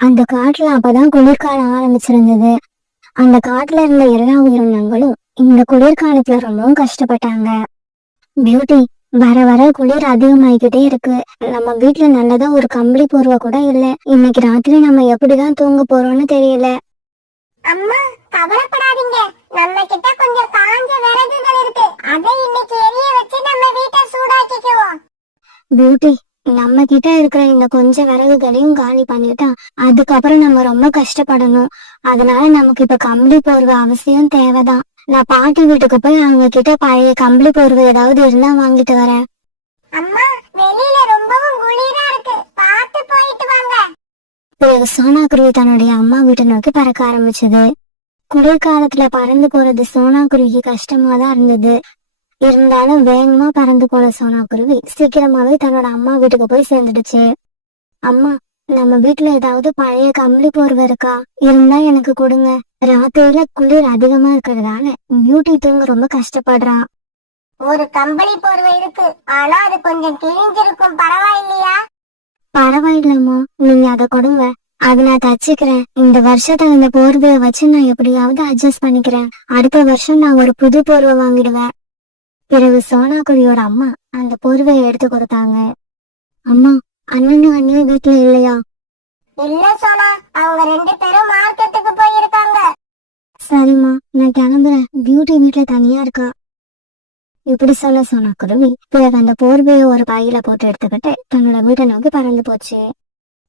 அந்த காட்டுல அப்பதான் குளிர்காலம் ஆரம்பிச்சிருந்தது. அந்த காட்டுல இருந்த எல்லா உயிரினங்களும் இந்த குளிர்காலத்துல ரொம்பவும் கஷ்டப்பட்டாங்க. பியூட்டி, வர வர குளிர் அதிகமாயிக்கிட்டே இருக்கு. நம்ம வீட்டுல நல்லதா ஒரு கம்பளி போர்வை கூட இல்ல. இன்னைக்கு ராத்திரி நம்ம எப்படிதான் தூங்க போறோம்னு தெரியல. அம்மா, கவலைப்படாதீங்க. நம்ம கிட்ட கொஞ்சம் காஞ்ச விறகுகள் இருக்கு. அதை இன்னைக்கு எரிய வச்சு நம்ம வீட்டை சூடாக்கிக்குவோம். பியூட்டி, நம்ம கிட்ட இருக்கிற இந்த கொஞ்சம் விறகுகளையும் காலி பண்ணிட்டா அதுக்கப்புறம் நம்ம ரொம்ப கஷ்டப்படணும். அதனால நமக்கு இப்ப கம்பளி போர்வை அவசியம் தேவைதான். நான் பாட்டி வீட்டுக்கு போய் அவங்க கிட்ட பழைய கம்பளி போர்வை ஏதாவது இருந்தா வாங்கிட்டு வரேன். அம்மா, வெளியில ரொம்பவும் குளிரா இருக்கு. பார்த்து போயிட்டு வாங்க. பிறகு சோனாக்குருவி தன்னுடைய அம்மா வீட்டை நோக்கி பறக்க ஆரம்பிச்சது. குளிர்காலத்துல பறந்து போறது சோனாக்குருவிக்கு கஷ்டமா தான் இருந்தது. இருந்தாலும் வேகமா பறந்து போன சோனாக்குருவி சீக்கிரமாவே தன்னோட அம்மா வீட்டுக்கு போய் சேர்ந்துடுச்சு. அம்மா, நம்ம வீட்டுல ஏதாவது பழைய கம்பளி போர்வை இருக்கா? இருந்தா எனக்கு கொடுங்க. ராத்திரியில குளிர் அதிகமா இருக்கிறதால பியூட்டி தூங்க ரொம்ப கஷ்டப்படுறா. ஒரு கம்பளி போர்வை இருக்கு, ஆனா அது கொஞ்சம் கிழிஞ்சிருக்கும். பரவாயில்லையா? பரவாயில்லம்மா, நீங்க அதை கொடுங்க. அது நான் தச்சுக்கிறேன். இந்த வருஷத்துல இந்த போர்வையை வச்சு நான் எப்படியாவது அட்ஜஸ்ட் பண்ணிக்கிறேன். அடுத்த வருஷம் நான் ஒரு புது போர்வை வாங்கிடுவேன். பிறகு சோனாக்குருவியோட அம்மா அந்த போர்வையை எடுத்து கொடுத்தாங்க. அம்மா, அண்ணனும் அண்ணியும் வீட்டுல இல்லையா? இல்ல சோனா, அவங்க 2 பேரும் மார்க்கெட்டுக்கு போயிருக்காங்க. சரிம்மா, நான் கிளம்புறேன். பியூட்டி வீட்டுல தனியா இருக்கா. இப்படி சொல்ல சோனாக்குருவி பிறகு அந்த போர்வையை ஒரு பையில போட்டு எடுத்துக்கிட்டு தன்னோட வீட்டை நோக்கி பறந்து போச்சு.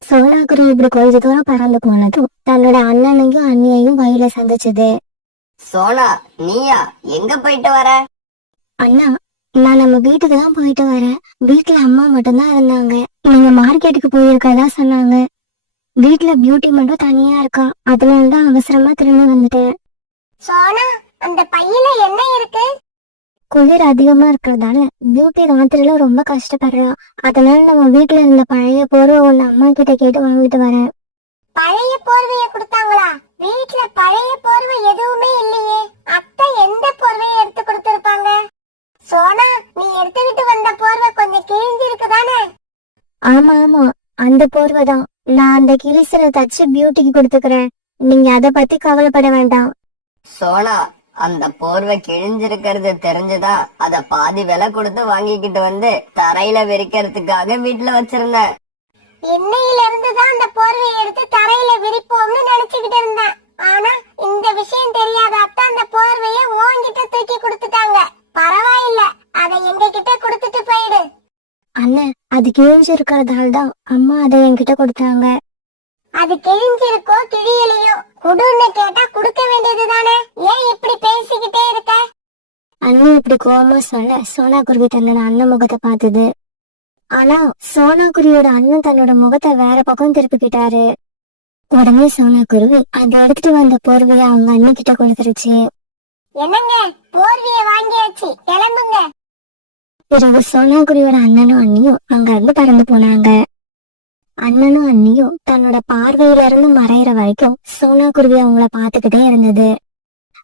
சோனாக்குருவி இப்படி கொஞ்ச தூரம் பறந்து போனதும் தன்னோட அண்ணனையும் அண்ணியையும் வழியில சந்திச்சது. சோனா, நீயா? எங்க போயிட்டு வர? அண்ணா, நான் நம்ம வீட்டுக்கு தான் போயிட்டு வரேன். வீட்டுல அம்மா மட்டும்தான் இருந்தாங்க. நீங்க மார்க்கெட்டுக்கு போயிருக்கதா சொன்னாங்க. வீட்டுல பியூட்டி மட்டும் தனியா இருக்கா. அதனாலதான் அவசரமா திரும்பி வந்துட்டேன். சோனா, அந்த பையில என்ன இருக்கு? குளிர் அதிகமா இருக்கிறதால பியூட்டி ராத்திரில ரொம்ப கஷ்டப்படுறா. அதனால நம்ம வீட்டுல இருந்த பழைய போர்வை ஒண்ணு அம்மா கிட்ட கேட்டு வாங்கிட்டு வரேன். பழைய போர்வைய கொடுத்தாங்களா? வீட்டுல பழைய போர்வை எதுவுமே இல்லையே. அத்தை எந்த போர்வையை எடுத்து கொடுத்திருப்பாங்க? சோனா, நீ எடுத்துக்கிட்டு வந்த போர்வை கொஞ்சம் கிழிஞ்சு இருக்குதானே? ஆமா ஆமா, அந்த போர்வை தான். நான் அந்த கிழிசல தச்சு பியூட்டிக்கு கொடுத்துக்கிறேன். நீங்க அத பத்தி கவலைப்பட வேண்டாம். சோனா, அந்த போர்வை கிழிஞ்சிருக்கிறது தெரிஞ்சுதா அத பாதி விலை கொடுத்து வாங்கிக்கிட்டு வந்து தரையில விரிக்கிறதுக்காக வீட்டுல வச்சிருந்தேன். இன்னையில இருந்துதான் அந்த போர்வையை எடுத்து தரையில விரிப்போம்னு நினைச்சுக்கிட்டு இருந்தேன். ஆனா இந்த விஷயம் தெரியாத அத்தை அந்த போர்வைய உன்கிட்ட தூக்கி கொடுத்துட்டாங்க. பரவாயில்ல, அதை எங்க கிட்ட கொடுத்துட்டு போயிடு. அண்ணன், அது கிழிஞ்சு இருக்கிறதால தான் அம்மா அதை என்கிட்ட கொடுத்தாங்க. அது கிழிஞ்சிருக்கோ கிழியலையோ, குடுன்னு கேட்டா குடுக்க வேண்டியதுதானே. ஏன் இப்படி பேசிக்கிட்டே இருக்க? அண்ணன் இப்படி கோவமா சொல்ல சோனாக்குருவி தன்னோட அண்ணன் முகத்தை பார்த்தது. ஆனா சோனாக்குருவியோட அண்ணன் தன்னோட முகத்தை வேற பக்கம் திருப்பிக்கிட்டாரு. உடனே சோனாக்குருவி அதை எடுத்துட்டு வந்த போர்வைய அவங்க அண்ணன் கிட்ட கொடுத்துருச்சு. என்னங்க, போர்வைய வாங்கியாச்சு, கிளம்புங்க. பிறகு சோனாக்குருவியோட அண்ணனும் அண்ணியும் அங்க இருந்து பறந்து போனாங்க. அண்ணனும் அண்ணியும் தன்னோட பார்வையில இருந்து மறையிற வரைக்கும் சோனாக்குருவி அவங்கள பாத்துக்கிட்டே இருந்தது.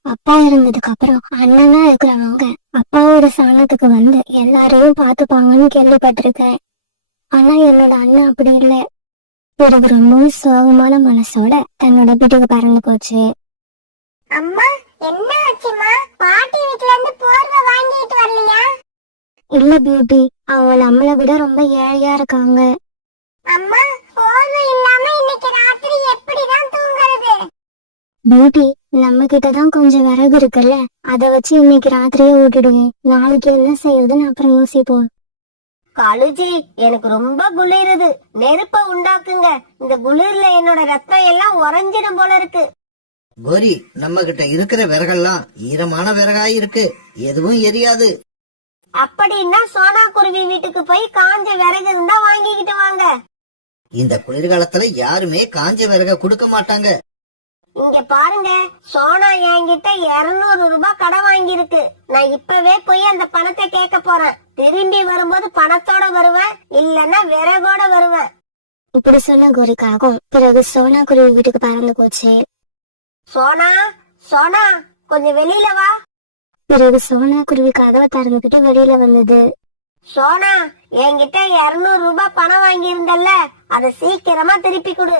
அப்பா இருந்ததுக்கு அப்புறம் அண்ணனா இருக்கிறவங்க அப்பாவோட சாணத்துக்கு வந்து எல்லாரையும் பாத்துப்பாங்கன்னு கேள்விப்பட்டிருக்கேன். ஆனா என்னோட அண்ணன் அப்படி இல்லை. பிறகு ரொம்பவும் சோகமான மனசோட தன்னோட வீட்டுக்கு பறந்து போச்சு. அம்மா, என்ன ஆச்சுமா? பாட்டி வீட்ல இருந்து போர்வை வாங்கிட்டு வரலையா? இல்ல பியூட்டி, அவங்க நம்மளை விட ரொம்ப ஏழையா இருக்காங்க. அம்மா, போர்வை இல்லாம இன்னைக்கு ராத்திரி எப்படிதான் தூங்குறது? பியூட்டி, நம்ம கிட்டதான் கொஞ்சம் விறகு இருக்குல்ல, அதை வச்சு இன்னைக்கு ராத்திரியே ஓட்டிடுவேன். நாளைக்கு என்ன செய்யுதுன்னு அப்புறம் யோசிப்போம். காலுஜி, எனக்கு ரொம்ப குளிருது. நெருப்ப உண்டாக்குங்க. இந்த குளிர்ல என்னோட ரத்தம் எல்லாம் உறைஞ்சிடும் போல இருக்கு. கோரி, நம்ம கிட்ட இருக்கிற விறகெல்லாம் ஈரமான விறகாய் இருக்கு, எதுவும் எரியாது. அப்படின்னா சோனா குருவி வீட்டுக்கு போய் காஞ்ச விறகு இருந்தா வாங்கிக்கிட்டு வாங்க. இந்த குளிர்காலத்துல யாருமே காஞ்ச விறக கொடுக்க மாட்டாங்க. இங்க பாருங்க, சோனா என்கிட்ட 200 ரூபாய் கடன் வாங்கியிருக்கு. நான் இப்பவே போய் அந்த பணத்தை கேட்க போறேன். திரும்பி வரும்போது பணத்தோட வருவேன், இல்லன்னா விறகோட வருவேன். இப்படி சொன்ன கோரிக்காகும். பிறகு சோனாக்குருவி வீட்டுக்கு பறந்து போச்சு. சோனா, சோனா, கொஞ்சம் வெளியில வா. பிறகு சோனாக்குருவி கதவை திறந்துகிட்டு வெளியில வந்தது. சோனா, என்கிட்ட 200 ரூபாய் பணம் வாங்கி இருந்தல்ல, அதை சீக்கிரமா திருப்பி கொடு.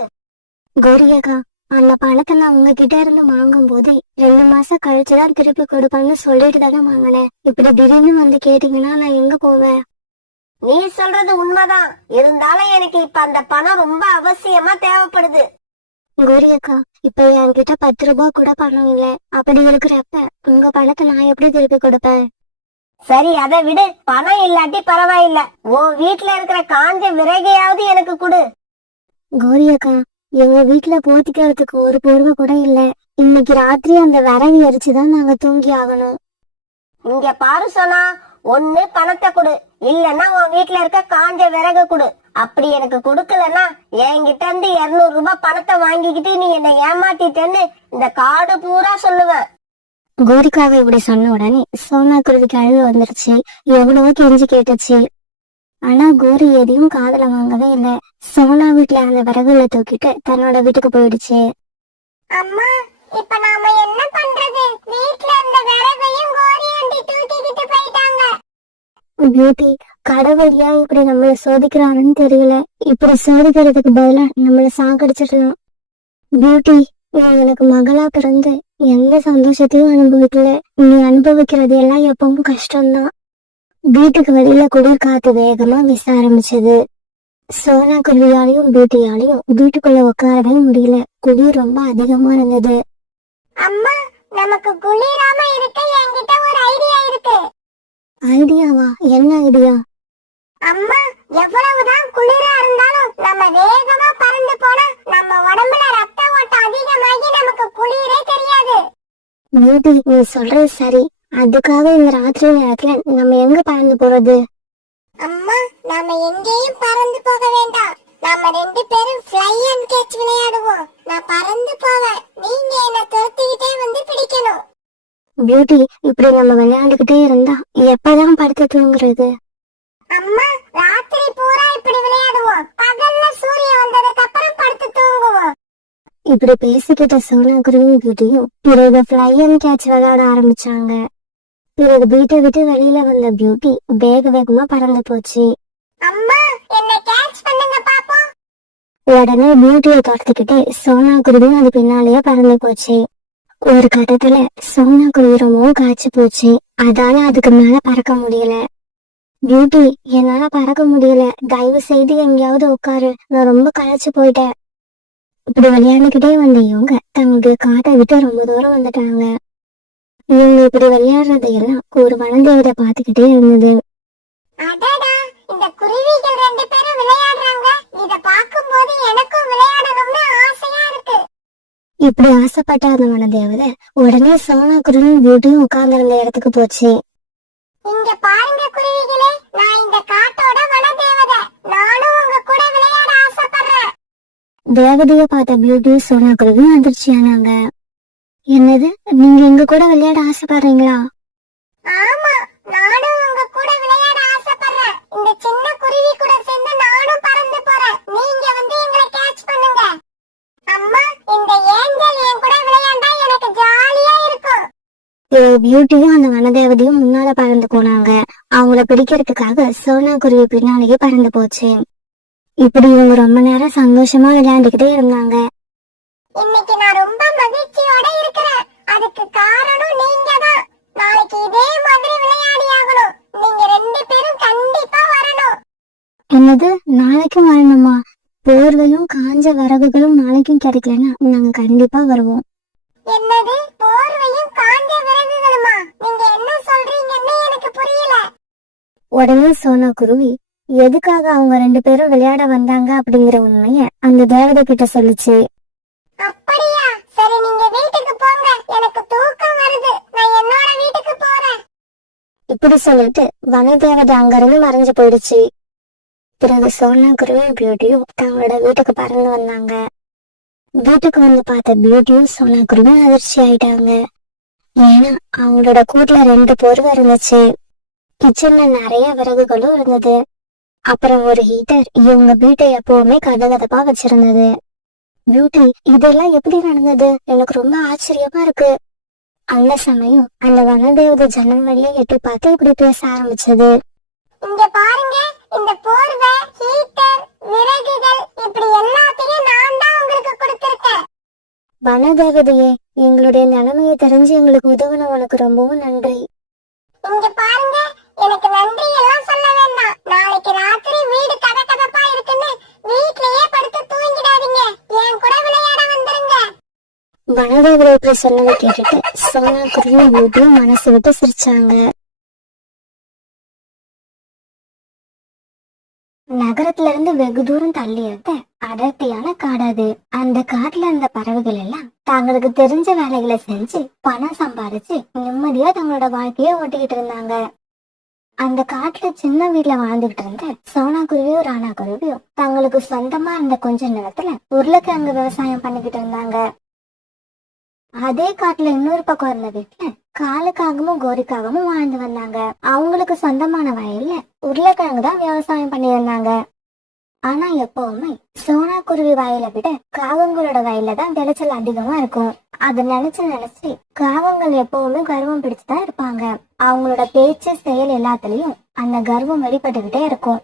கோரியக்கா, அந்த பணத்தை நான் உங்ககிட்ட இருந்து வாங்கும் போது 2 மாசம் கழிச்சுதான் திருப்பி கொடுப்பேன்னு சொல்லிட்டு தானே வாங்கினேன். இப்படி திடீர்னு வந்து கேட்டீங்கன்னா நான் எங்க போவேன்? நீ சொல்றது உண்மைதான். இருந்தாலும் எனக்கு இப்ப அந்த பணம் ரொம்ப அவசியமா தேவைப்படுது. கோரியக்கா, இப்ப என்கிட்ட 10 ரூபாய் கூட பணம் இல்ல. அப்படி இருக்கிறப்ப உங்க பணத்தை நான் எப்படி திருப்பி கொடுப்பேன்? சரி, அதை விடு. பணம் இல்லாட்டி பரவாயில்ல, உன் வீட்டுல இருக்கிற காஞ்ச விறகையாவது எனக்கு கொடு. கோரியக்கா, எங்க வீட்டுல போத்திக்கிறதுக்கு ஒரு போர்வை கூட இல்ல. இன்னைக்கு ராத்திரி அந்த விறகு எரிச்சுதான் நாங்க தூங்கி ஆகணும். இங்க பாரு சோனா, ஒண்ணு பணத்தை கொடு, இல்லன்னா உன் வீட்டுல இருக்க காஞ்ச விறகு கொடு. அப்படி எனக்கு கொடுக்கலன்னா என்கிட்ட இருந்து 200 ரூபாய் பணத்தை வாங்கிக்கிட்டு நீ என்னை ஏமாத்திட்டேன்னு இந்த காடு பூரா சொல்லுவேன். கோரிக்காவை இப்படி சொன்ன உடனே சோனா குருவிக்கு அழுகு வந்துருச்சு. எவ்வளவோ கெஞ்சி கேட்டுச்சு. ஆனா கோரி எதையும் காதுல வாங்கவே இல்ல. சோனா வீட்டுல அந்த விறகுல தூக்கிட்டு தன்னோட வீட்டுக்கு போயிடுச்சு. அம்மா, இப்ப நாம என்ன பண்றது? வீட்ல இருந்த விறகையும் கோரி ஆண்டி தூக்கிக்கிட்டு போயிட்டாங்க. பியூட்டி, கடவுள் ஏன் இப்படி நம்மள சோதிக்கிறாருன்னு தெரியல. இப்படி சோதிக்கிறதுக்கு பதிலா நம்மள சாகடிச்சிடலாம். பியூட்டி, நீ எனக்கு மகளா பிறந்து எந்த சந்தோஷத்தையும் அனுபவிக்கல. நீ அனுபவிக்கிறது எல்லாம் எப்பவும் கஷ்டம்தான். வீட்டுக்கு வெளியில குளிர் காத்து வேகமா வீச ஆரம்பிச்சது. சோனா குருவியாலையும் பியூட்டியாலையும் வீட்டுக்குள்ள உட்காரவே முடியல. குளிர் ரொம்ப அதிகமா இருந்தது. அம்மா, நமக்கு குளிராம இருக்க என்கிட்ட ஒரு ஐடியா இருக்கு. ஐடியாவா? என்ன ஐடியா? அம்மா, எவ்வளவுதான் குளிரா இருந்தாலும் நம்ம வேகமா பறந்து போனா நம்ம உடம்புல ரத்த ஓட்டம் அதிகமாகி நமக்கு குளிரே தெரியாது. பியூட்டி, நீ சொல்றது சரி. அதுக்காக இந்த ராத்திரி நேரத்துல நம்ம எங்க பறந்து போறது? அம்மா, நாம எங்கேயும் பறந்து போக வேண்டாம். நாம 2 பேரும் ஃப்ளை அண்ட் கேட்ச் விளையாடுவோம். நான் பறந்து போவேன், நீங்க என்ன துரத்திக்கிட்டே வந்து பிடிக்கணும். பியூட்டி, இப்படி நம்ம விளையாண்டுகிட்டே இருந்தா எப்பதான் படுத்து தூங்குறது? அம்மா, ராத்திரி பூரா இப்படி விளையாடுவோம். பகல்ல சூரியன் வந்ததுக்கு அப்புறம் படுத்து தூங்குவோம். இப்படி பேசிக்கிட்ட சோனா குருவியும் பியூட்டியும் பிறகு ஃப்ளை அண்ட் கேட்ச் விளையாட ஆரம்பிச்சாங்க. பிறகு வீட்டை விட்டு வெளியில வந்த பியூட்டி வேக வேகமா பறந்து போச்சு. அம்மா, என்ன கேட்ச் பண்ணுங்க பாப்போம். உடனே பியூட்டியை துரத்துக்கிட்டு சோனா குருவியும் அது பின்னாலேயே பறந்து போச்சு. ஒரு கட்டத்துல சோனா குருவி ரொம்பவும் காய்ச்சி போச்சு. அதால அதுக்கு மேல பறக்க முடியல. பியூட்டி, என்னால பறக்க முடியல, தயவு செய்து எங்கேயாவது உட்காரு, நான் ரொம்ப களைச்சு போயிட்டேன். இப்படி விளையாண்டுகிட்டே வந்த இவங்க தங்களுக்கு காட்டை விட்டு ரொம்ப தூரம் வந்துட்டாங்க. இவங்க இப்படி விளையாடுறதையெல்லாம் ஒரு வனதேவதை பாத்துக்கிட்டே இருந்தது. அடடா, இந்த குருவிகள் 2 பேரும் விளையாடுறாங்க. இத பாக்கும்போது எனக்கும் விளையாடணும்னு ஆசையா இருக்கு. இப்படி ஆசைப்பட்ட அந்த வனதேவதை உடனே சோனா குருவியும் பியூட்டியும் உட்கார்ந்து இருந்த இடத்துக்கு போச்சு. இங்க பாருங்க குருவிகளே, நான் இந்த காட்டோட வனதேவதை. நானும் உங்க கூட விளையாட ஆசைப்படுறேன். தேவதைய பார்த்த பியூட்டியும் சோனா குருவியும் அதிர்ச்சியானாங்க. என்னது, நீங்க எங்க கூட விளையாட ஆசைப்படுறீங்களா? ஆமா, நானும் உங்க கூட விளையாட ஆசைப்படுறேன். இந்த சின்ன குருவி கூட சேர்ந்து நானும் பறந்து போறேன். நீங்க வந்து எங்களை கேட்ச் பண்ணுங்க. அம்மா, இந்த ஏஞ்சல் என் கூட விளையாண்டா எனக்கு ஜாலியா இருக்கும். பியூட்டியும் அந்த வனதேவதையும் முன்னால பறந்து போனாங்க. அவங்கள பிடிக்கிறதுக்காக சோனா குருவி பின்னாலேயே பறந்து போச்சு. இப்படி இவங்க ரொம்ப நேரம் சந்தோஷமா விளையாண்டுகிட்டே இருந்தாங்க. இன்னைக்கு நான் ரொம்ப மகிழ்ச்சியோட இருக்கிறேன். அதுக்கு காரணம் நீங்க தான். நாளைக்கு இதே மாதிரி விளையாடி ஆகணும். நீங்க 2 பேரும் கண்டிப்பா வரணும். என்னது, நாளைக்கும் வரணுமா? போர்வையும் காஞ்ச விறகுகளும் நாளைக்கும் கிடைக்கலன்னா நாங்க கண்டிப்பா வருவோம். என்னது, போர்வையும் காஞ்ச விறகுகளுமா? நீங்க என்ன சொல்றீங்கன்னு எனக்கு புரியல. உடனே சோனா குருவி எதுக்காக அவங்க 2 பேரும் விளையாட வந்தாங்க அப்படிங்கிற உண்மைய அந்த தேவதை கிட்ட சொல்லுச்சு. அப்படியா? சரி, நீங்க வீட்டுக்கு போங்க. எனக்கு தூக்கம் வருது. நான் என்னோட வீட்டுக்கு போறேன். இப்படி சொல்லிட்டு வனதேவதை அங்கிருந்து மறைஞ்சு போயிடுச்சு. பிறகு சோனா குருவியும் பியூட்டியும் தங்களோட வீட்டுக்கு பறந்து வந்தாங்க. வீட்டுக்கு வந்து பார்த்த பியூட்டியும் சோனா குருவியும் அதிர்ச்சி ஆயிட்டாங்க. ஏன்னா அவங்களோட கூட்டுல 2 போர்வை இருந்துச்சு. கிச்சன்ல நிறைய விறகுகளும் இருந்தது. அப்புறம் ஒரு ஹீட்டர் இவங்க வீட்டை எப்பவுமே கதகதப்பா வச்சிருந்தது. பியூட்டி, இதெல்லாம் எப்படி நடந்தது? எனக்கு ரொம்ப ஆச்சரியமா இருக்கு. அந்த சமயம் அந்த வனதேவதை ஜன்னல் வழியா எட்டி பார்த்து இப்படி பேச ஆரம்பிச்சது. இங்க பாருங்க, இந்த போர்வை, ஹீட்டர், விறகுகள் இப்படி எல்லாத்தையும் நான் தான் உங்களுக்கு கொடுத்திருக்கேன். வனதேவதையே, எங்களுடைய நிலைமையை தெரிஞ்சு எங்களுக்கு உதவுன உனக்கு ரொம்பவும் நன்றி. இங்க பாருங்க, எனக்கு நன்றி எல்லாம் சொல்ல வேண்டாம். நாளைக்கு ராத்திரி வீடு கதகதப்பா இருக்குன்னு வீட்லயே படுத்து தூங்கிடாதீங்க. என் கூட விளையாட வந்துருங்க. வனதேவதை இப்படி சொன்னதை கேட்டுட்டு சோனா குருவி எப்படியும் மனசு விட்டு சிரிச்சாங்க. நகரத்துல இருந்து வெகு தூரம் தள்ளி இருந்த அடர்த்தியான காடாது. அந்த காட்டுல இருந்த பறவைகள் எல்லாம் தங்களுக்கு தெரிஞ்ச வேலைகளை செஞ்சு பணம் சம்பாதிச்சு நிம்மதியா தங்களோட வாழ்க்கைய ஓட்டிக்கிட்டு இருந்தாங்க. அந்த காட்டுல சின்ன வீட்டுல வாழ்ந்துகிட்டு இருந்த சோனா குருவியும் ராணா குருவியும் தங்களுக்கு சொந்தமா இருந்த கொஞ்ச நிலத்துல உருளைக்கிழங்கு விவசாயம் பண்ணிக்கிட்டு இருந்தாங்க. அதே காட்டுல இன்னொரு பக்கம் இருந்த வீட்டுல காலுக்காகவும் கோரிக்காகவும் வாழ்ந்து வந்தாங்க. அவங்களுக்கு சொந்தமான வயல்ல உருளைக்கிழங்கு தான் விவசாயம் பண்ணியிருந்தாங்க. ஆனா எப்பவுமே சோனா குருவி வயலை விட காகங்களோட வயல்ல தான் விளைச்சல் அதிகமா இருக்கும். அதை நினைச்சு காகங்கள் எப்பவுமே கர்வம் பிடிச்சுதான் இருப்பாங்க. அவங்களோட பேச்சு செயல் எல்லாத்துலயும் அந்த கர்வம் வெளிப்பட்டுக்கிட்டே இருக்கும்.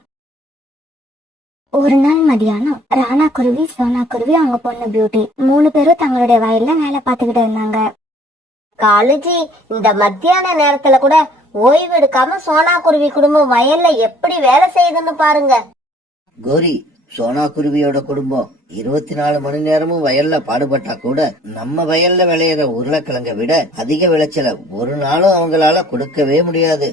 ஒரு நாள் மதியானம் ராணா குருவி, சோனா குருவி, அவங்க பொண்ணு பியூட்டி 3 பேரும் தங்களுடைய வயல்ல வேலை பார்த்துக்கிட்டு இருந்தாங்க. காலுஜி, இந்த மத்தியான நேரத்துல கூட ஓய்வு எடுக்காம சோனா குருவி குடும்பம் வயல்ல எப்படி வேலை செய்யுதுன்னு பாருங்க. கோரி, சோனா குருவியோட குடும்பம் 24 மணி நேரமும் வயல்ல பாடுபட்டா கூட நம்ம வயல்ல விளையிற உருளைக்கிழங்கை விட அதிக விளைச்சல ஒரு நாளும் அவங்களால கொடுக்கவே முடியாது.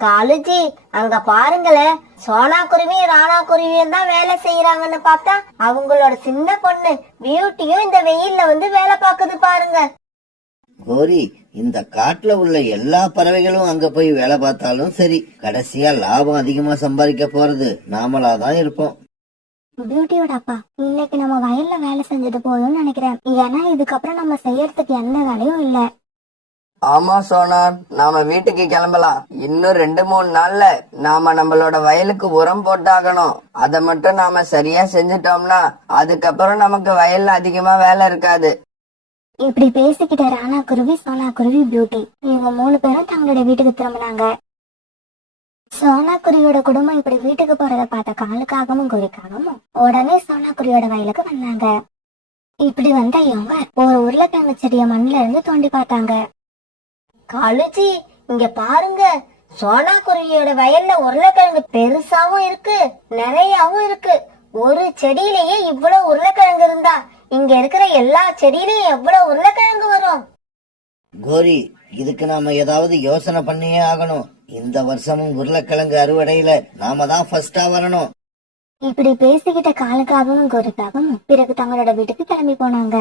காலுஜி, அங்க பாருங்களேன், சோனா குருவி ராணா குருவியும் தான் வேலை செய்யறாங்கன்னு பார்த்தா அவங்களோட சின்ன பொண்ணு பியூட்டியும் இந்த வெயில்ல வந்து வேலை பாக்குது பாருங்க. கோரி, இந்த காட்டுல உள்ள எல்லா பறவைகளும் அங்க போய் வேலை பார்த்தாலும் சரி, கடைசியா லாபம் அதிகமா சம்பாதிக்க போறது நாமளாதான் இருப்போம். பியூட்டியோட அப்பா, இன்னைக்கு நம்ம வயல்ல வேலை செஞ்சது போதும்னு நினைக்கிறேன். ஏன்னா இதுக்கப்புறம் நம்ம செய்யறதுக்கு எந்த வேலையும் இல்ல. ஆமா சோனா, நாம வீட்டுக்கு கிளம்பலாம். இன்னும் 2-3 நாள்ல நாம நம்மளோட வயலுக்கு உரம் போட்டாகணும். அதை மட்டும் நாம சரியா செஞ்சுட்டோம்னா அதுக்கப்புறம் நமக்கு வயல்ல அதிகமா வேலை இருக்காது. இப்படி பேசிக்கிட்ட ராணா குருவி, சோனா குருவி, பியூட்டி இவங்க 3 பேரும் தங்களுடைய வீட்டுக்கு திரும்பினாங்க. சோனா குருவியோட குடும்பம் இப்படி வீட்டுக்கு போறத பார்த்த காலுக்காகவும் கோரிக்காகவும் உடனே சோனா குருவியோட வயலுக்கு வந்தாங்க. இப்படி வந்த இவங்க ஒரு உருளைக்கிழங்கு செடிய மண்ணுல இருந்து தோண்டி பார்த்தாங்க. காலுஜி, இங்க பாருங்க, சோனா குருவியோட வயல்ல உருளைக்கிழங்கு பெருசாவும் இருக்கு, நிறையாவும் இருக்கு. ஒரு செடியிலேயே இவ்வளவு உருளைக்கிழங்கு இருந்தா இங்க இருக்கிற எல்லா செடியிலயும் எவ்வளவு உருளைக்கிழங்கு வரும்? கோரி, இதுக்கு நாம ஏதாவது யோசனை பண்ணியே ஆகணும். இந்த வருஷமும் உருளைக்கிழங்கு அறுவடையில நாம தான் ஃபர்ஸ்டா வரணும். இப்படி பேசிக்கிட்ட காலுக்காகவும் கோரிக்காகவும் பிறகு தங்களோட வீட்டுக்கு கிளம்பி போனாங்க.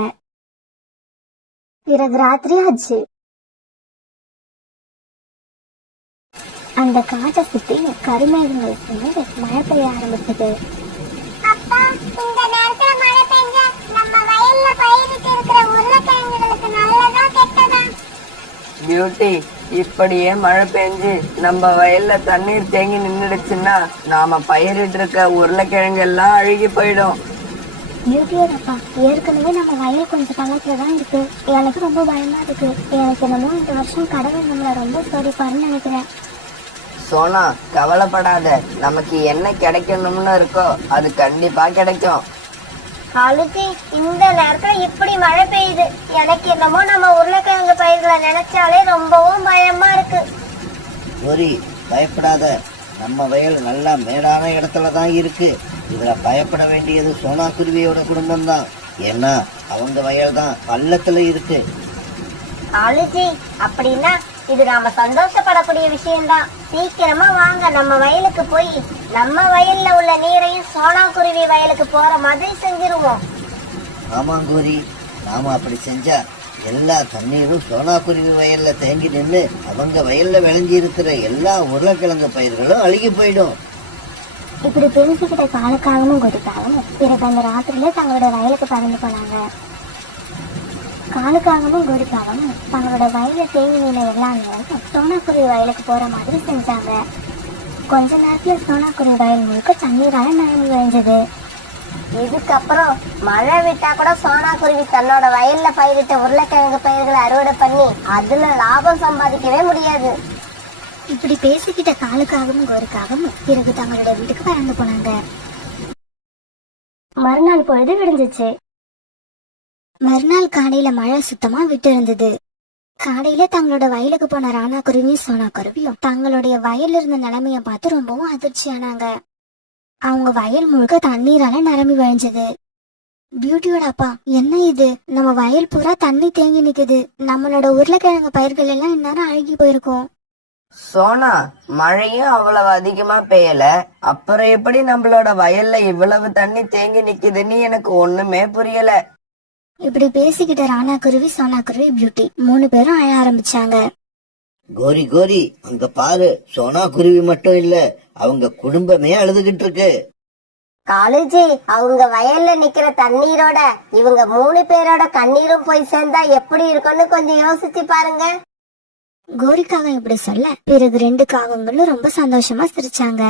பிறகு ராத்திரி ஆச்சு. அந்த காட்டை சுத்தி கருமேகங்கள் சேர்ந்து மழை பெய்ய ஆரம்பிச்சது. அப்பா, இந்த நேரத்துல மழை பெஞ்சா நம்ம வயல்ல பயிரிட்டு இருக்கிற உருளைக்கிழங்குகளுக்கு நல்லதா கெட்டதா? பியூட்டி, இப்படியே மழை பெஞ்சு நம்ம வயல்ல தண்ணீர் தேங்கி நின்னுடுச்சுன்னா நாம பயிரிட்டு இருக்க உருளைக்கிழங்கு எல்லாம் அழுகி போயிடும். பியூட்டியோட அப்பா, ஏற்கனவே நம்ம வயல் கொஞ்சம் பள்ளத்துலதான் இருக்கு. எனக்கு ரொம்ப பயமா இருக்கு. எனக்கு என்னமோ இந்த வருஷம் கடவுள் நம்மள ரொம்ப சோதிப்பாருன்னு நினைக்கிறேன். சோனா, கவலைப்படாத. நமக்கு என்ன கிடைக்கணும்னு இருக்கோ அது கண்டிப்பா கிடைக்கும். காலுஜி, இந்த நேரத்துல இப்படி மழை பெய்யுது. எனக்கு என்னமோ நம்ம உருளைக்கிழங்கு பயிர்களை நினைச்சாலே ரொம்பவும் பயமா இருக்கு. கோரி, பயப்படாத. நம்ம வயல் நல்லா மேடான இடத்துல தான் இருக்கு. இதுல பயப்பட வேண்டியது சோனா குருவியோட குடும்பம் தான். ஏன்னா அவங்க வயல் தான் பள்ளத்துல இருக்கு. காலுஜி, அப்படின்னா இது நாம சந்தோஷப்படக்கூடிய விஷயம்தான். சீக்கிரமா வாங்க, நம்ம வயலுக்கு போய் நம்ம வயல்ல உள்ள நீரையும் சோனா குருவி வயலுக்கு போற மாதிரி செஞ்சிருவோம். ஆமா கோரி, நாம அப்படி செஞ்சா எல்லா தண்ணீரும் சோனா குருவி வயல்ல தேங்கி நின்று அவங்க வயல்ல விளைஞ்சி இருக்கிற எல்லா உருளைக்கிழங்கு பயிர்களும் அழுகி போயிடும். இப்படி பேசிக்கிட்ட காலுக்காகவும் கோரிக்காகவும் பிறகு அந்த ராத்திரியில தங்களோட வயலுக்கு பறந்து போனாங்க. காலுக்காகவும் கோரிக்காகவும் தங்களோட வயல தேங்கி நின்ற எல்லா நேரமும் சோனாக்குருவி வயலுக்கு போற மாதிரி செஞ்சாங்க. கொஞ்ச நேரத்துல சோனாக்குருவி வயல் முழுக்க தண்ணீரால நனைந்து விளைஞ்சது. இதுக்கப்புறம் மழை விட்டா கூட சோனா குருவி தன்னோட வயல்ல பயிரிட்ட உருளைக்கிழங்கு பயிர்களை அறுவடை பண்ணி அதுல லாபம் சம்பாதிக்கவே முடியாது. இப்படி பேசிக்கிட்ட காலுக்காகவும் கோரிக்காகவும் பிறகு தங்களோட வீட்டுக்கு பறந்து போனாங்க. மறுநாள் பொழுது விடிஞ்சிச்சு. மறுநாள் காலையில மழை சுத்தமா விட்டு இருந்தது. காலையில தங்களோட வயலுக்கு போன ராணா குருவியும் சோனா குருவியும் தங்களுடைய வயல்ல இருந்த நிலைமைய பார்த்து ரொம்பவும் அதிர்ச்சியானாங்க. அவங்க வயல் முழுக்க தண்ணீரால நிரம்பி வழிஞ்சது. பியூட்டியோட அப்பா, என்ன இது, நம்ம வயல் பூரா தண்ணி தேங்கி நிக்குது. நம்மளோட உருளைக்கிழங்கு பயிர்கள் எல்லாம் இந்நேரம் அழுகி போயிருக்கும். சோனா, மழையும் அவ்வளவு அதிகமா பெய்யல, அப்புறம் எப்படி நம்மளோட வயல்ல இவ்வளவு தண்ணி தேங்கி நிக்குதுன்னு எனக்கு ஒண்ணுமே புரியல. இப்படி பேசிக்கிட்ட ராணா குருவி, சோனா குருவி, பியூட்டி 3 பேரும் அழ ஆரம்பிச்சாங்க. கோரி கோரி, அங்க பாரு, சோனா குருவி மட்டும் இல்ல, அவங்க குடும்பமே அழுதுகிட்டு இருக்கு. காலேஜி, அவங்க வயல்ல நிக்கிற தண்ணீரோட இவங்க 3 பேரோட கண்ணீரும் போய் சேர்ந்தா எப்படி இருக்கும்னு கொஞ்சம் யோசிச்சு பாருங்க. கோரிக்காகம் இப்படி சொல்ல பிறகு 2 காகங்களும் ரொம்ப சந்தோஷமா சிரிச்சாங்க.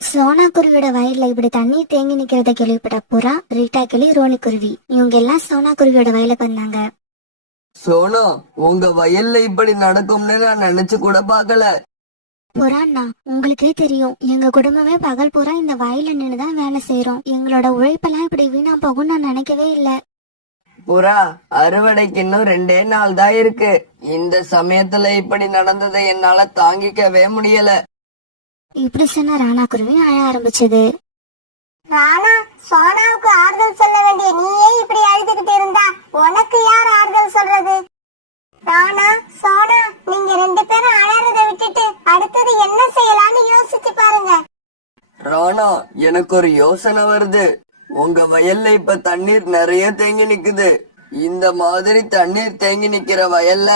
சோனா குருவியோட வயல்ல இப்படி தண்ணீர் தேங்கி நிக்கிறத கேள்விப்பட்ட புறா, ரீட்டா கிளி, ரோனி குருவி இவங்க எல்லாம் சோனா குருவியோட வயலுக்கு வந்தாங்க. சோனா, உங்க வயல்ல இப்படி நடக்கும்னு நான் நினைச்சு கூட பாக்கல. புறாண்ணா, உங்களுக்கே தெரியும், எங்க குடும்பமே பகல் பூரா இந்த வயல்ல நின்னுதான் வேலை செய்யறோம். எங்களோட உழைப்பெல்லாம் இப்படி வீணா போகும் நான் நினைக்கவே இல்ல. புறா, அறுவடைக்கு இன்னும் 2 நாள் தான் இருக்கு. இந்த சமயத்துல இப்படி நடந்ததை என்னால தாங்கிக்கவே முடியல. இப்படி சொன்ன ராணா குருவி அழ ஆரம்பிச்சது. ராணா, சோனாவுக்கு ஆறுதல் சொல்ல வேண்டிய நீயே இப்படி அழுதுகிட்டு இருந்தா உனக்கு யார் ஆறுதல் சொல்றது? ராணா, சோனா, நீங்க 2 பேரும் அழறத விட்டுட்டு அடுத்தது என்ன செய்யலாம்னு யோசிச்சு பாருங்க. ராணா, எனக்கு ஒரு யோசனை வருது. உங்க வயல்ல இப்ப தண்ணீர் நிறைய தேங்கி நிக்குது. இந்த மாதிரி தண்ணீர் தேங்கி நிக்கிற வயல்ல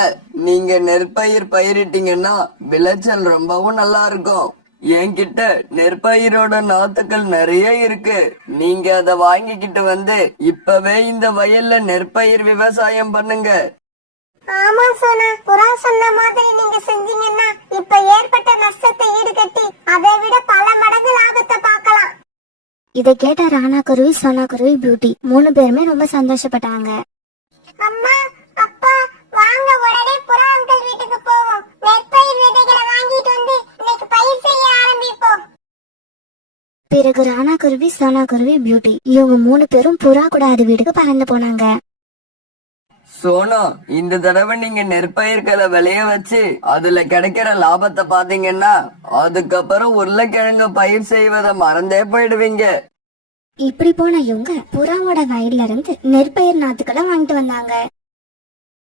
நீங்க நெற்பயிர் பயிரிட்டீங்கன்னா விளைச்சல் ரொம்பவும் நல்லா இருக்கும். என்கிட்ட நெற்பயிரோட நாத்துக்கள் நிறைய இருக்கு. நீங்க அத வாங்கிக்கிட்டு வந்து இப்பவே இந்த வயல்ல நெற்பயிர் விவசாயம் பண்ணுங்க. ஆமா சோனா, புறா சொன்ன மாதிரி நீங்க செஞ்சீங்கன்னா இப்ப ஏற்பட்ட நஷ்டத்தை ஈடுகட்டி அதை விட பல மடங்கு லாபத்தை பார்க்கலாம். இதை கேட்ட ராணா குருவி, சோனா குருவி, பியூட்டி 3 பேருமே ரொம்ப சந்தோஷப்பட்டாங்க. அம்மா, அப்பா, வாங்க உடனே புறா அங்கிள் வீட்டுக்கு போவோம். நெற்பயிர் விதைகளை வாங்கிட்டு வந்து இன்னைக்கு பயிர் செய்ய ஆரம்பிப்போம். பிறகு ராணா குருவி, சோனா குருவி, பியூட்டி இவங்க 3 பேரும் புறா கூட அது வீட்டுக்கு பறந்து போனாங்க. சோனா, இந்த தடவை நீங்க நெற்பயிர்களை விளைய வச்சு அதுல கிடைக்கிற லாபத்தை பாத்தீங்கன்னா அதுக்கப்புறம் உருளைக்கிழங்க பயிர் செய்வதை மறந்தே போயிடுவீங்க. இப்படி போன இவங்க புறாவோட வயல்ல இருந்து நெற்பயிர் நாத்துக்களை வாங்கிட்டு வந்தாங்க.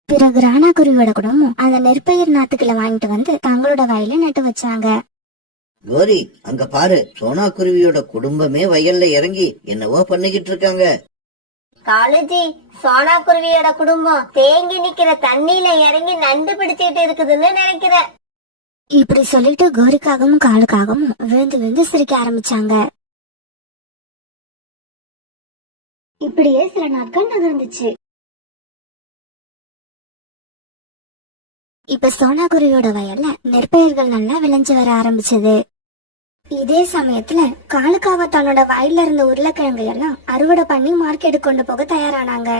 பிறகு ராணா குருவியோட குடும்பம் அந்த நெற்பயிர் நாத்துக்களை வாங்கிட்டு வந்து தங்களோட வயல்ல நட்டு வச்சாங்க. கோரி, அங்க பாரு, சோனா குருவியோட குடும்பமே வயல்ல இறங்கி என்னவோ பண்ணிக்கிட்டு இருக்காங்க. காலேஜி, சோனா குருவியோட குடும்பம் தேங்கி நிக்கிற தண்ணியில இறங்கி நண்டு பிடிச்சிட்டு இருக்குதுன்னு நினைக்கிறேன். இப்படி சொல்லிட்டு கோரிக்காகவும் காலுக்காகவும் விழுந்து விழுந்து சிரிக்க ஆரம்பிச்சாங்க. இப்படியே சில நாட்கள் நகர்ந்துச்சு. இப்ப சோனா குருவியோட வயல்ல நெற்பயிர்கள் நல்லா விளைஞ்சு வர ஆரம்பிச்சது. இதே சமயத்துல காலுக்காக தன்னோட வயல்ல இருந்த உருளைக்கிழங்கு எல்லாம் அறுவடை பண்ணி மார்க்கெட்டுக்கு கொண்டு போக தயாரானாங்க.